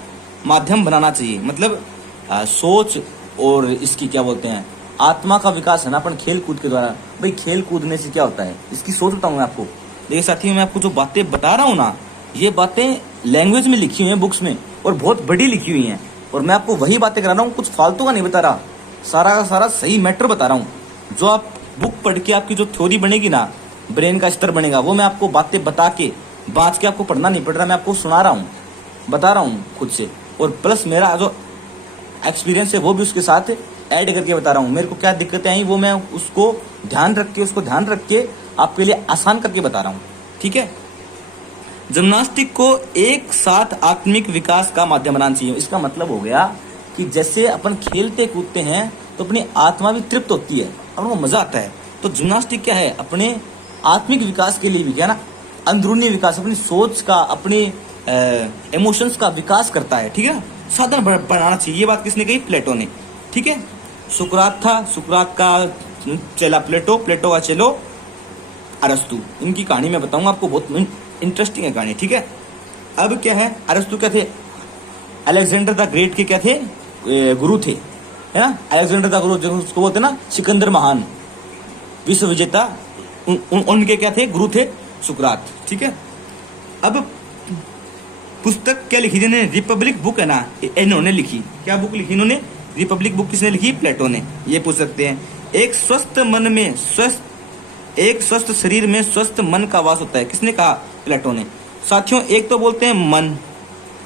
माध्यम बनाना चाहिए, मतलब सोच और इसकी क्या बोलते हैं, आत्मा का विकास है ना अपन खेल कूद के द्वारा। भाई खेल कूदने से क्या होता है, इसकी सोच बताऊँ मैं आपको। देखिए साथियों, मैं आपको जो बातें बता रहा हूँ ना, ये बातें लैंग्वेज में लिखी हुई हैं बुक्स में, और बहुत बड़ी लिखी हुई हैं, और मैं आपको वही बातें करा रहा हूँ, कुछ फालतू का नहीं बता रहा, सारा का सारा सही मैटर बता रहा हूँ। जो आप बुक पढ़ के आपकी जो थ्योरी बनेगी ना, ब्रेन का स्तर बनेगा, वो मैं आपको बातें बता के बाँच के आपको पढ़ना नहीं पड़ रहा, मैं आपको सुना रहा हूँ, बता रहा हूँ खुद से, और प्लस मेरा जो एक्सपीरियंस है वो भी उसके साथ ऐड करके बता रहा हूँ। मेरे को क्या दिक्कतें आई वो मैं उसको ध्यान रख के आपके लिए आसान करके बता रहा हूँ, ठीक है। जिम्नास्टिक को एक साथ आत्मिक विकास का माध्यम बनाना चाहिए। इसका मतलब हो गया कि जैसे अपन खेलते कूदते हैं तो अपनी आत्मा भी तृप्त होती है, अपन को मजा आता है। तो जिम्नास्टिक क्या है, अपने आत्मिक विकास के लिए भी क्या ना, अंदरूनी विकास, अपनी सोच का, अपने इमोशंस का विकास करता है, ठीक है ना, साधन बनाना चाहिए। ये बात किसने कही, प्लेटो ने, ठीक है। सुकरात था, सुकरात का चेला प्लेटो, प्लेटो का चेलो अरस्तु। इनकी कहानी मैं बताऊंगा आपको, बहुत इंटरेस्टिंग है कहानी, ठीक है। अब क्या है, अरस्तु क्या थे, अलेक्जेंडर द ग्रेट के क्या थे, गुरु थे, है ना। अलेक्जेंडर द गुरु जो उसको बोलते ना, सिकंदर महान, विश्व विजेता, उनके क्या थे, गुरु थे सुकरात, ठीक है। अब पुस्तक क्या लिखी थी इन्होंने, रिपब्लिक बुक है ना, इन्होंने लिखी। क्या बुक लिखी इन्होंने, रिपब्लिक बुक किसने लिखी, प्लेटो ने। ये पूछ सकते हैं। एक स्वस्थ शरीर में स्वस्थ मन का वास होता है, किसने कहा, प्लेटो ने। साथियों, एक तो बोलते हैं मन,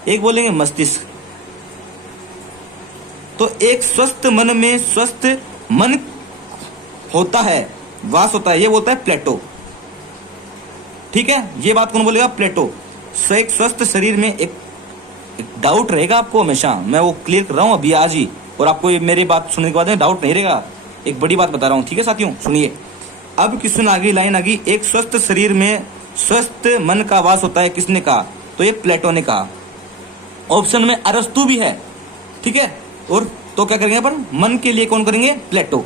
एक बोलेंगे मस्तिष्क। तो एक स्वस्थ मन में स्वस्थ मन होता है, वास होता है, ये बोलता है प्लेटो, ठीक है। ये बात कौन बोलेगा, प्लेटो। एक स्वस्थ शरीर में एक डाउट रहेगा आपको हमेशा, मैं वो क्लियर कर रहा हूं अभी आज ही, और आपको मेरी बात सुनने के बाद में डाउट नहीं रहेगा। एक बड़ी बात बता रहा हूं, ठीक है साथियों, सुनिए। अब क्वेश्चन आ गई, लाइन आ गई, एक स्वस्थ शरीर में स्वस्थ मन का वास होता है, किसने कहा, तो ये प्लेटो ने कहा। ऑप्शन में अरस्तु भी है, ठीक है। और तो क्या करेंगे अपन, मन के लिए कौन करेंगे, प्लेटो।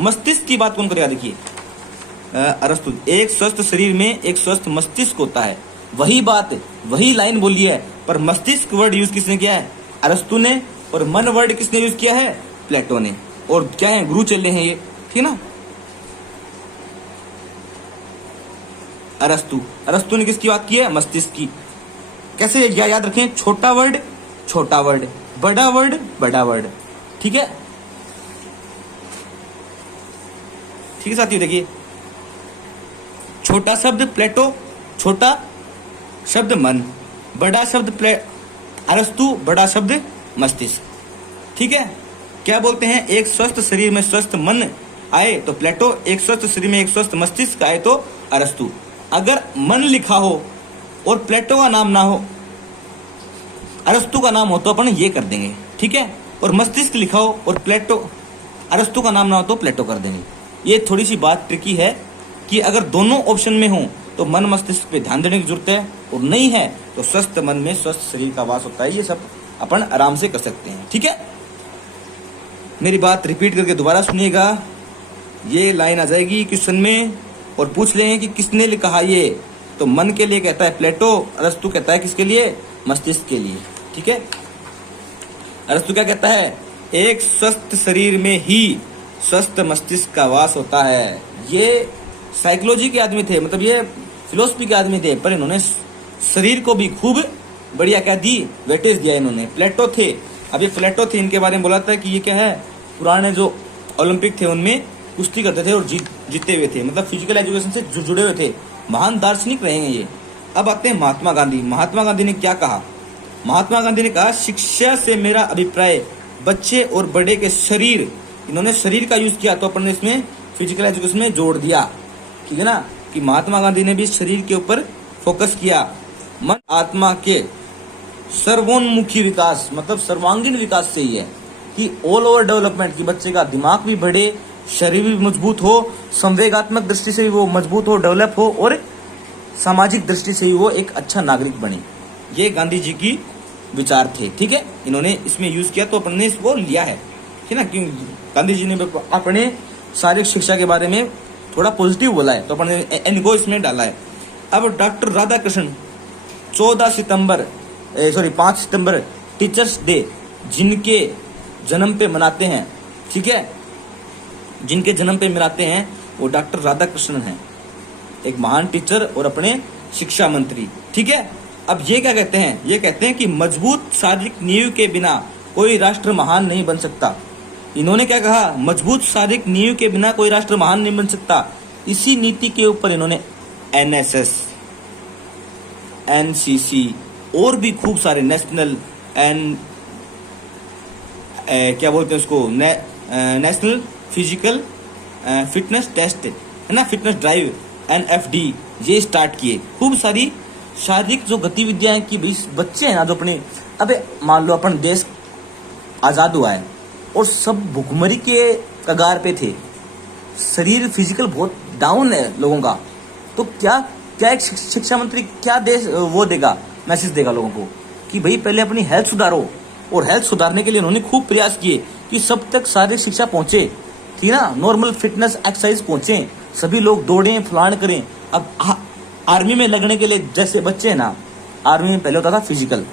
मस्तिष्क की बात कौन करेगा, देखिए अरस्तु। एक स्वस्थ शरीर में एक स्वस्थ मस्तिष्क होता है, वही बात, वही लाइन बोली है, पर मस्तिष्क वर्ड यूज किसने किया है, अरस्तु ने, और मन वर्ड किसने यूज किया है, प्लेटो ने। और क्या है, गुरु चले हैं ये, ठीक है ना। अरस्तु ने किसकी बात की है, मस्तिष्क की। कैसे याद रखें, छोटा वर्ड, बड़ा वर्ड, ठीक है। ठीक है साथियों, देखिए, छोटा शब्द प्लेटो, छोटा शब्द मन, बड़ा शब्द अरस्तु, बड़ा शब्द मस्तिष्क, ठीक है। क्या बोलते हैं, एक स्वस्थ शरीर में स्वस्थ मन आए तो प्लेटो, एक स्वस्थ शरीर में एक स्वस्थ मस्तिष्क आए तो अरस्तु। अगर मन लिखा हो और प्लेटो का नाम ना हो, अरस्तु का नाम हो, तो अपन ये कर देंगे, ठीक है। और मस्तिष्क लिखा हो और प्लेटो, अरस्तु का नाम ना हो तो प्लेटो कर देंगे। ये थोड़ी सी बात ट्रिकी है कि अगर दोनों ऑप्शन में हो तो मन मस्तिष्क पे ध्यान देने की जरूरत है, और नहीं है तो स्वस्थ मन में स्वस्थ शरीर का वास होता है। ये सब अपन आराम से कर सकते हैं, ठीक है। मेरी बात रिपीट करके दोबारा सुनिएगा, ये लाइन आ जाएगी क्वेश्चन में, और पूछ लेंगे कि किसने कहा ये, तो मन के लिए कहता है प्लेटो, अरस्तु कहता है किसके लिए, मस्तिष्क के लिए, ठीक है। अरस्तु क्या कहता है, एक स्वस्थ शरीर में ही स्वस्थ मस्तिष्क का वास होता है। ये साइकोलॉजी के आदमी थे, मतलब ये फिलोसफी के आदमी थे, पर इन्होंने शरीर को भी खूब बढ़िया क्या दी, वेटेज दिया इन्होंने। प्लेटो थे, अब ये प्लेटो थे, इनके बारे में बोला था कि ये क्या है, पुराने जो ओलंपिक थे उनमें कुश्ती करते थे और जीते हुए थे, मतलब फिजिकल एजुकेशन से जुड़े हुए थे, महान दार्शनिक रहेंगे ये। अब आते हैं महात्मा गांधी। महात्मा गांधी ने क्या कहा, महात्मा गांधी ने कहा, शिक्षा से मेरा अभिप्राय बच्चे और बड़े के शरीर, इन्होंने शरीर का यूज किया तो अपन ने इसमें फिजिकल एजुकेशन में जोड़ दिया, ठीक है ना, कि महात्मा गांधी ने भी शरीर के ऊपर फोकस किया। मन आत्मा के सर्वोन्मुखी विकास, मतलब सर्वांगीण विकास से ही है कि ऑल ओवर डेवलपमेंट, की बच्चे का दिमाग भी बढ़े, शरीर भी मजबूत हो, संवेगात्मक दृष्टि से भी वो मजबूत हो, डेवलप हो, और सामाजिक दृष्टि से ही वो एक अच्छा नागरिक बने। ये गांधी जी की विचार थे, ठीक है, इन्होंने इसमें यूज किया तो अपन ने इसको लिया है ना, क्यों गांधी जी ने अपने शारीरिक शिक्षा के बारे में थोड़ा पॉजिटिव बोला है तो अपन ने इनको इसमें डाला है। अब डॉक्टर राधाकृष्ण 5 सितंबर टीचर्स डे जिनके जन्म पे मनाते हैं, ठीक है, जिनके जन्म पे मनाते हैं वो डॉक्टर राधाकृष्णन हैं, एक महान टीचर और अपने शिक्षा मंत्री, ठीक है। अब ये क्या कहते हैं, ये कहते हैं कि मजबूत शारीरिक नींव के बिना कोई राष्ट्र महान नहीं बन सकता। इन्होंने क्या कहा, मजबूत शारीरिक नींव के बिना कोई राष्ट्र महान नहीं बन सकता। इसी नीति के ऊपर इन्होंने एनएसएस, एनसीसी और भी खूब सारे नेशनल क्या बोलते हैं उसको, नेशनल फिजिकल फिटनेस टेस्ट है ना, फिटनेस ड्राइव, एनएफडी, ये स्टार्ट किए। खूब सारी शारीरिक जो गतिविधियां की बच्चे हैं ना, जो अपने, अबे मान लो अपन देश आजाद हुआ है और सब भुखमरी के कगार पे थे, शरीर फिजिकल बहुत डाउन है लोगों का, तो क्या क्या एक शिक्षा मंत्री क्या देश वो देगा, मैसेज देगा लोगों को कि भाई पहले अपनी हेल्थ सुधारो। और हेल्थ सुधारने के लिए उन्होंने खूब प्रयास किए कि सब तक शारीरिक शिक्षा पहुंचे, ठीक ना, नॉर्मल फिटनेस एक्सरसाइज पहुंचे, सभी लोग दौड़ें फलान करें। अब आर्मी में लगने के लिए जैसे बच्चे हैं ना, आर्मी में पहले होता था फिजिकल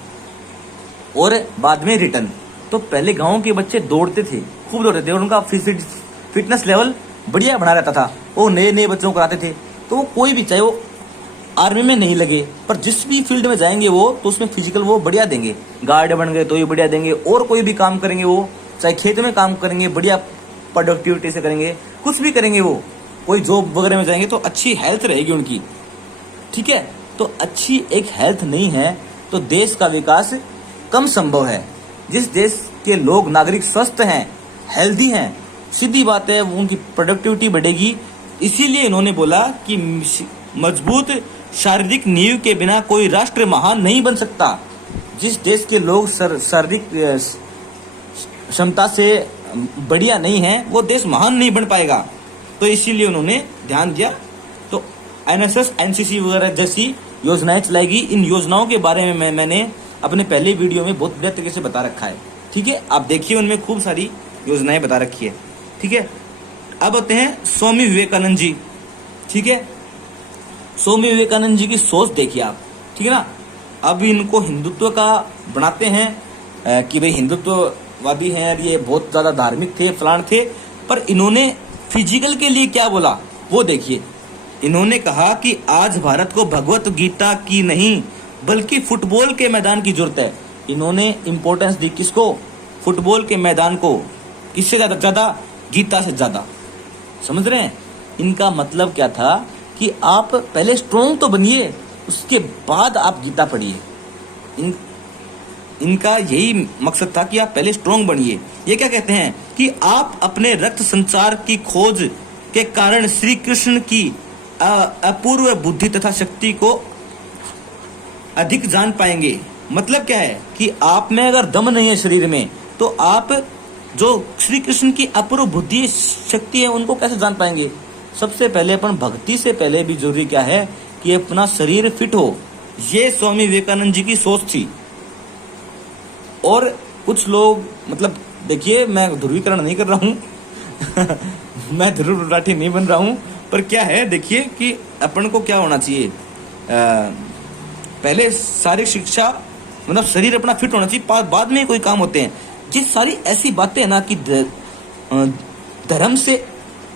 और बाद में रिटर्न, तो पहले गाँव के बच्चे दौड़ते थे, खूब दौड़ते थे और उनका फिटनेस लेवल बढ़िया बना रहता था। वो नए नए बच्चों को कराते थे, तो वो कोई भी, चाहे वो आर्मी में नहीं लगे पर जिस भी फील्ड में जाएंगे वो, तो उसमें फिजिकल वो बढ़िया देंगे। गार्ड बन गए तो ये बढ़िया देंगे, और कोई भी काम करेंगे वो, चाहे खेत में काम करेंगे बढ़िया प्रोडक्टिविटी से करेंगे, कुछ भी करेंगे वो, कोई जॉब वगैरह में जाएंगे तो अच्छी हेल्थ रहेगी उनकी, ठीक है। तो अच्छी एक हेल्थ नहीं है तो देश का विकास कम संभव है। जिस देश के लोग नागरिक स्वस्थ हैं, हेल्दी हैं, सीधी बात है उनकी प्रोडक्टिविटी बढ़ेगी। इसीलिए इन्होंने बोला कि मजबूत शारीरिक नींव के बिना कोई राष्ट्र महान नहीं बन सकता। जिस देश के लोग शारीरिक क्षमता से बढ़िया नहीं है वो देश महान नहीं बन पाएगा, तो इसीलिए उन्होंने ध्यान दिया। तो एनएसएस, एनसीसी वगैरह जैसी योजनाएं चलाएगी। इन योजनाओं के बारे में मैंने अपने पहले वीडियो में बहुत बढ़िया तरीके से बता रखा है, ठीक है, आप देखिए, उनमें खूब सारी योजनाएं बता रखी है, ठीक है। अब आते हैं स्वामी विवेकानंद जी, ठीक है। स्वामी विवेकानंद जी की सोच देखिए आप, ठीक है ना। अब इनको हिंदुत्व का बनाते हैं कि भाई हिंदुत्ववादी हैं, ये बहुत ज्यादा धार्मिक थे, फलान थे, पर इन्होंने फिजिकल के लिए क्या बोला वो देखिए। इन्होंने कहा कि आज भारत को भगवत गीता की नहीं बल्कि फुटबॉल के मैदान की जरूरत है। इन्होंने इंपॉर्टेंस दी किसको, फुटबॉल के मैदान को, किससे ज्यादा, गीता से ज्यादा। समझ रहे हैं इनका मतलब क्या था कि आप पहले स्ट्रॉन्ग तो बनिए, उसके बाद आप गीता पढ़िए। इनका यही मकसद था कि आप पहले स्ट्रॉन्ग बनिए। ये क्या कहते हैं कि आप अपने रक्त संचार की खोज के कारण श्री कृष्ण की अपूर्व बुद्धि तथा शक्ति को अधिक जान पाएंगे। मतलब क्या है कि आप में अगर दम नहीं है शरीर में, तो आप जो श्री कृष्ण की अपूर्व बुद्धि शक्ति है उनको कैसे जान पाएंगे। सबसे पहले अपन भक्ति से पहले भी जरूरी क्या है कि अपना शरीर फिट हो। ये स्वामी विवेकानंद जी की सोच थी। और कुछ लोग, मतलब देखिए, मैं ध्रुवीकरण नहीं कर रहा हूँ मैं ध्रुव राठी नहीं बन रहा हूँ, पर क्या है देखिए कि अपन को क्या होना चाहिए, पहले शारीरिक शिक्षा, मतलब शरीर अपना फिट होना चाहिए, बाद में कोई काम होते हैं। ये सारी ऐसी बातें है ना कि धर्म से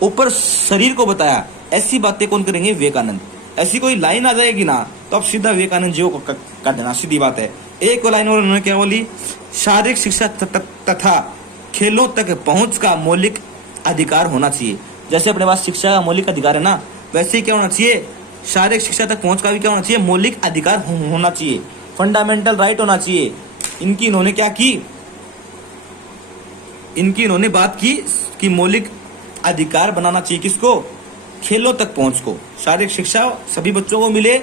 ऊपर शरीर को बताया, ऐसी बातें कौन करेंगे? विवेकानंद। ऐसी कोई लाइन आ जाएगी ना तो आप सीधा विवेकानंद जी को काट देना, सीधी बात है। एक लाइन और उन्होंने क्या बोली? शारीरिक शिक्षा तथा खेलों तक पहुंच का मौलिक अधिकार होना चाहिए। जैसे अपने पास शिक्षा का मौलिक अधिकार है ना, वैसे ही क्या होना चाहिए? शारीरिक शिक्षा तक पहुंच का भी क्या होना चाहिए? मौलिक अधिकार होना चाहिए, फंडामेंटल राइट होना चाहिए। इनकी इन्होंने क्या की? इनकी इन्होंने बात की कि मौलिक अधिकार बनाना चाहिए किसको? खेलों तक पहुंच को। शारीरिक शिक्षा सभी बच्चों को मिले,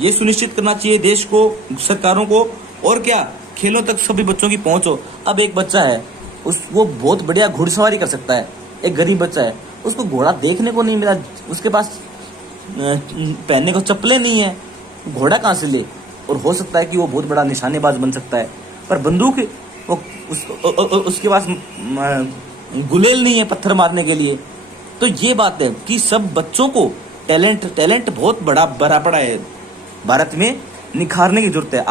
ये सुनिश्चित करना चाहिए देश को, सरकारों को। और क्या? खेलों तक सभी बच्चों की पहुंच हो। अब एक बच्चा है, वो बहुत बढ़िया घुड़सवारी कर सकता है। एक गरीब बच्चा है, उसको घोड़ा देखने को नहीं मिला, उसके पास पहनने को चप्पलें नहीं है, घोड़ा कहाँ से ले? और हो सकता है कि वो बहुत बड़ा निशानेबाज बन सकता है, पर बंदूक वो उसके पास गुलेल नहीं है पत्थर मारने के लिए। तो ये बात है कि सब बच्चों को टैलेंट बहुत बड़ा भरा पड़ा है भारत में, निखारने की जरूरत है।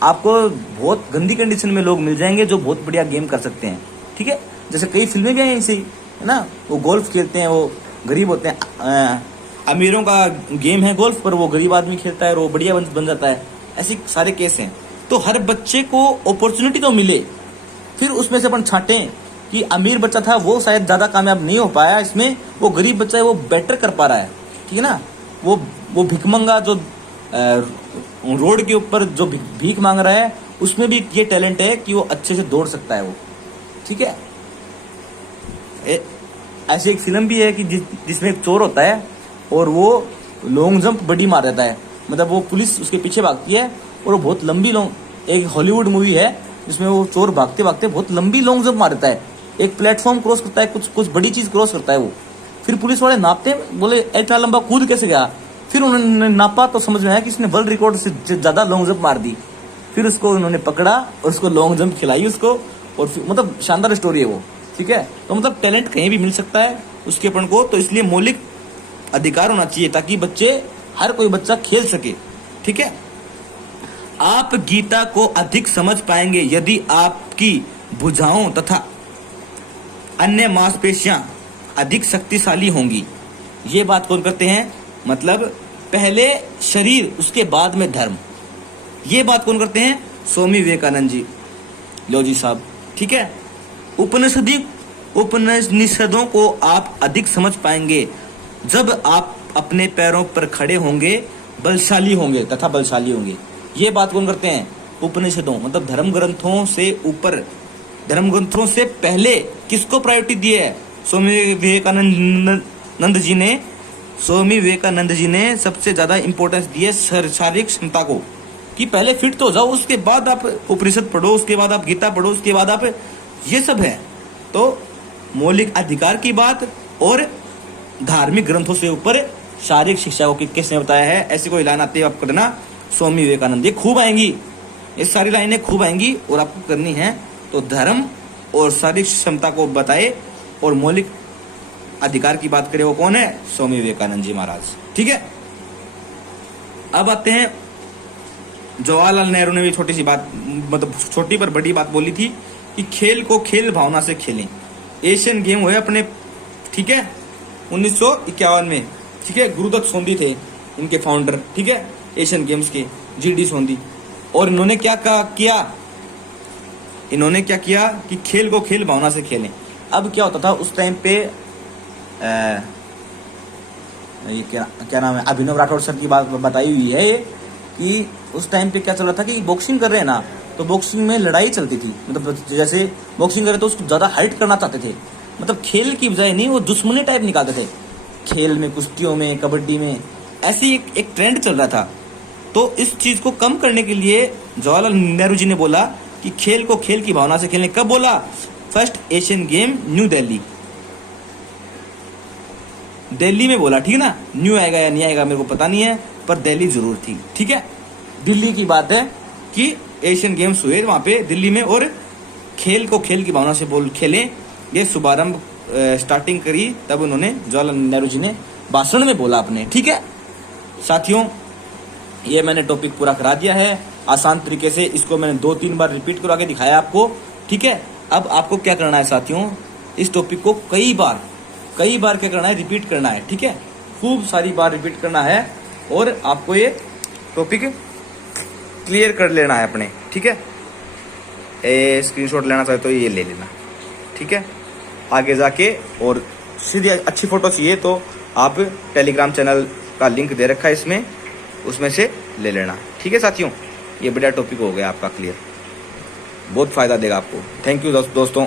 आपको बहुत गंदी कंडीशन में लोग मिल जाएंगे जो बहुत बढ़िया गेम कर सकते हैं, ठीक है। जैसे कई फिल्में भी हैं ऐसी, है ना, वो गोल्फ खेलते हैं, वो गरीब होते हैं, अमीरों का गेम है गोल्फ, पर वो गरीब आदमी खेलता है और वो बढ़िया बन जाता है। ऐसे सारे केस हैं। तो हर बच्चे को अपॉर्चुनिटी तो मिले, फिर उसमें से अपन छांटें कि अमीर बच्चा था वो शायद ज्यादा कामयाब नहीं हो पाया इसमें, वो गरीब बच्चा है वो बेटर कर पा रहा है, ठीक है ना। वो भिखमंगा जो रोड के ऊपर जो भीख मांग रहा है, उसमें भी ये टैलेंट है कि वो अच्छे से दौड़ सकता है वो, ठीक है। ऐसी एक फिल्म भी है कि जिसमें एक चोर होता है और वो लॉन्ग जंप बड़ी मार देता है, मतलब वो पुलिस उसके पीछे भागती है और वो बहुत लंबी एक हॉलीवुड मूवी है जिसमें वो चोर भागते भागते बहुत लंबी लॉन्ग जंप मार देता है, एक प्लेटफॉर्म क्रॉस करता है, कुछ बड़ी चीज क्रॉस करता है वो। फिर पुलिस वाले नापते, बोले इतना लंबा कूद कैसे गया? फिर उन्होंने नापा तो समझ में आया कि इसने वर्ल्ड रिकॉर्ड से ज्यादा लॉन्ग जंप मार दी। फिर उसको उन्होंने पकड़ा और उसको लॉन्ग जंप खिलाई उसको, और मतलब शानदार स्टोरी है वो, ठीक है। तो मतलब टैलेंट कहीं भी मिल सकता है उसके अपन को, तो इसलिए मौलिक अधिकार होना चाहिए ताकि हर कोई बच्चा खेल सके, ठीक है। आप गीता को अधिक समझ पाएंगे यदि आपकी भुजाओं तथा अन्य मांसपेशियां अधिक शक्तिशाली होंगी। ये बात कौन करते हैं? मतलब पहले शरीर उसके बाद में धर्म। ये बात कौन करते हैं? स्वामी विवेकानंद जी। लो जी साहब, ठीक है। उपनिषदों को आप अधिक समझ पाएंगे जब आप अपने पैरों पर खड़े होंगे, बलशाली होंगे तथा बलशाली होंगे। ये बात कौन करते हैं? उपनिषदों, मतलब धर्म ग्रंथों से ऊपर, धर्म ग्रंथों से पहले किसको प्रायोरिटी दी है? स्वामी विवेकानंद जी ने सबसे ज्यादा इंपॉर्टेंस दी है शारीरिक क्षमता को, कि पहले फिट तो हो जाओ, उसके बाद आप उपनिषद पढ़ो, उसके बाद आप गीता पढ़ो, उसके बाद आप ये सब है। तो मौलिक अधिकार की बात और धार्मिक ग्रंथों से ऊपर शारीरिक शिक्षा को किसने बताया है? ऐसी कोई लाइन आती है आप करना, स्वामी विवेकानंद। ये खूब आएंगी, ये सारी लाइनें खूब आएंगी और आपको करनी है। तो धर्म और शारीरिक क्षमता को बताए और मौलिक अधिकार की बात करें, वो कौन है? स्वामी विवेकानंद जी महाराज, ठीक है। अब आते हैं, जवाहरलाल नेहरू ने भी छोटी सी बात, मतलब छोटी पर बड़ी बात बोली थी कि खेल को खेल भावना से खेलें। एशियन गेम हुए अपने, ठीक है, 1951 में, ठीक है। गुरुदत्त सोंदी थे इनके फाउंडर, ठीक है, एशियन गेम्स के, GD सोंदी। और इन्होंने क्या किया? इन्होंने क्या किया कि खेल को खेल भावना से खेलें। अब क्या होता था उस टाइम पे, ये क्या नाम है, अभिनव राठौड़ सर की बात बताई हुई है ये, कि उस टाइम पे क्या चल रहा था कि बॉक्सिंग कर रहे हैं ना, तो बॉक्सिंग में लड़ाई चलती थी, मतलब जैसे बॉक्सिंग करे तो उसको ज्यादा हर्ट करना चाहते थे, मतलब खेल की बजाय नहीं, वो दुश्मनी टाइप निकालते थे खेल में, कुश्तियों में, कबड्डी में। ऐसी एक ट्रेंड चल रहा था। तो इस चीज को कम करने के लिए जवाहरलाल नेहरू जी ने बोला कि खेल को खेल की भावना से खेलें। कब बोला? First Asian game new Delhi में बोला, ठीक है ना। न्यू आएगा या नहीं आएगा मेरे को पता नहीं है, पर दिल्ली जरूर थी, ठीक है। दिल्ली की बात है कि एशियन गेम्स हुए वहां पे दिल्ली में, और खेल को खेल की भावना से खेलें, ये शुभारंभ स्टार्टिंग करी, तब उन्होंने जवाहरलाल नेहरू जी ने भाषण में बोला अपने, ठीक है साथियों। ये मैंने टॉपिक पूरा करा दिया है आसान तरीके से, इसको मैंने 2-3 बार रिपीट करवा के दिखाया आपको, ठीक है। अब आपको क्या करना है साथियों, इस टॉपिक को कई बार क्या करना है, रिपीट करना है। ठीक है, खूब सारी बार रिपीट करना है और आपको ये टॉपिक क्लियर कर लेना है अपने। ठीक है, स्क्रीनशॉट लेना चाहे तो ये ले लेना। ठीक है, आगे जाके और सीधी अच्छी फोटो चाहिए तो आप टेलीग्राम चैनल का लिंक दे रखा है इसमें, उसमें से ले लेना। ठीक है साथियों, ये बढ़िया टॉपिक हो गया आपका क्लियर, बहुत फ़ायदा देगा आपको। थैंक यू दोस्तों।